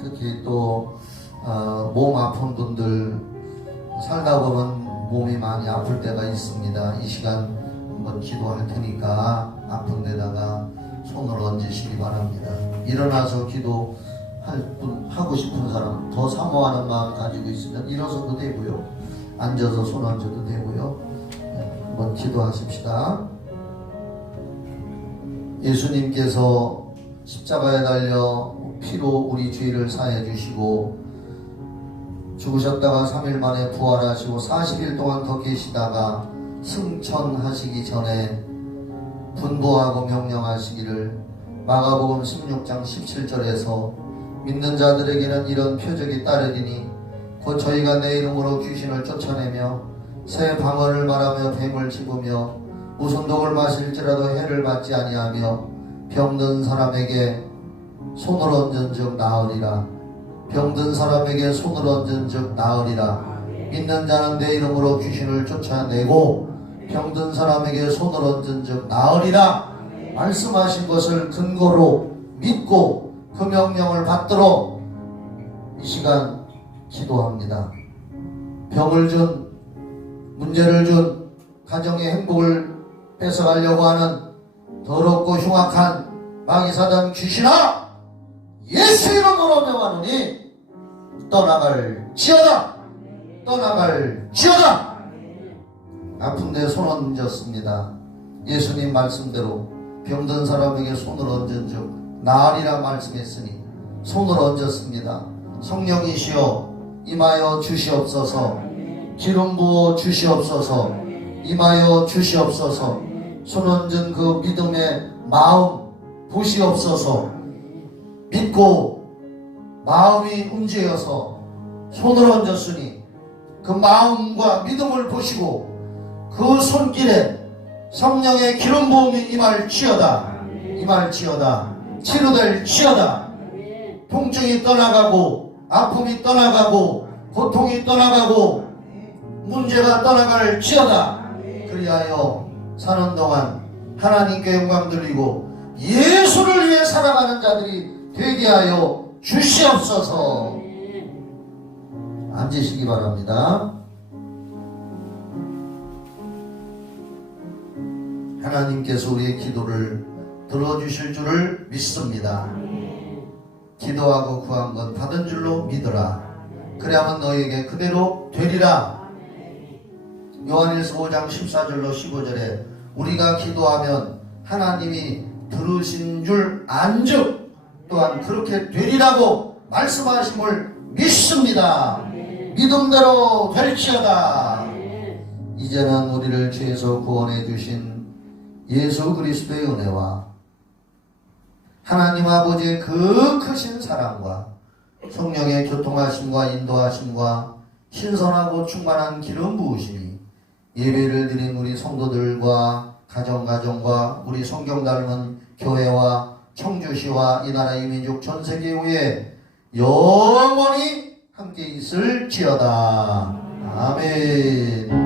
특히 또 몸 아픈 분들 살다 보면 몸이 많이 아플 때가 있습니다. 이 시간 한번 기도할 테니까 아픈 데다가 손을 얹으시기 바랍니다. 일어나서 하고 싶은 사람, 더 사모하는 마음 가지고 있으면 일어서도 되고요, 앉아서 손 얹어도 되고요. 한번 기도하십시다. 예수님께서 십자가에 달려 피로 우리 죄를 사해 주시고 죽으셨다가 3일 만에 부활하시고 40일 동안 더 계시다가 승천하시기 전에 분부하고 명령하시기를 마가복음 16장 17절에서 믿는 자들에게는 이런 표적이 따르리니 곧 저희가 내 이름으로 귀신을 쫓아내며 새 방언을 말하며 뱀을 집으며 무슨 독을 마실지라도 해를 받지 아니하며 병든 사람에게 손을 얹은즉 나으리라. 병든 사람에게 손을 얹은즉 나으리라. 믿는 자는 내 이름으로 귀신을 쫓아내고 병든 사람에게 손을 얹은즉 나으리라. 말씀하신 것을 근거로 믿고 그 명령을 받도록 이 시간 기도합니다. 병을 준, 문제를 준, 가정의 행복을 뺏어가려고 하는 더럽고 흉악한 마귀사단 귀신아, 예수 이름으로 명하노니 떠나갈지어다. 떠나갈지어다. 아픈데 손 얹었습니다. 예수님 말씀대로 병든 사람에게 손을 얹은즉 나으리라 말씀했으니 손을 얹었습니다. 성령이시여 임하여 주시옵소서. 기름 부어 주시옵소서. 임하여 주시옵소서. 손 얹은 그 믿음의 마음 보시옵소서. 믿고 마음이 움직여서 손을 얹었으니 그 마음과 믿음을 보시고 그 손길에 성령의 기름 부음이 임할지어다. 임할지어다. 치료될지어다. 통증이 떠나가고 아픔이 떠나가고 고통이 떠나가고 문제가 떠나갈지어다. 그리하여 사는 동안 하나님께 영광 돌리고 예수를 위해 살아가는 자들이 되게 하여 주시옵소서. 앉으시기 바랍니다. 하나님께서 우리의 기도를 들어주실 줄을 믿습니다. 기도하고 구한 것 받은 줄로 믿어라. 그래야만 너에게 그대로 되리라. 요한일서 5장 14절로 15절에 우리가 기도하면 하나님이 들으신 줄 안즉 또한 그렇게 되리라고 말씀하심을 믿습니다. 믿음대로 될지어다. 이제는 우리를 죄에서 구원해 주신 예수 그리스도의 은혜와 하나님 아버지의 그 크신 사랑과 성령의 교통하심과 인도하심과 신선하고 충만한 기름 부으심이 예배를 드린 우리 성도들과 가정과 우리 성경 닮은 교회와 청주시와 이 나라 이민족 전세계에 영원히 함께 있을지어다. 아멘.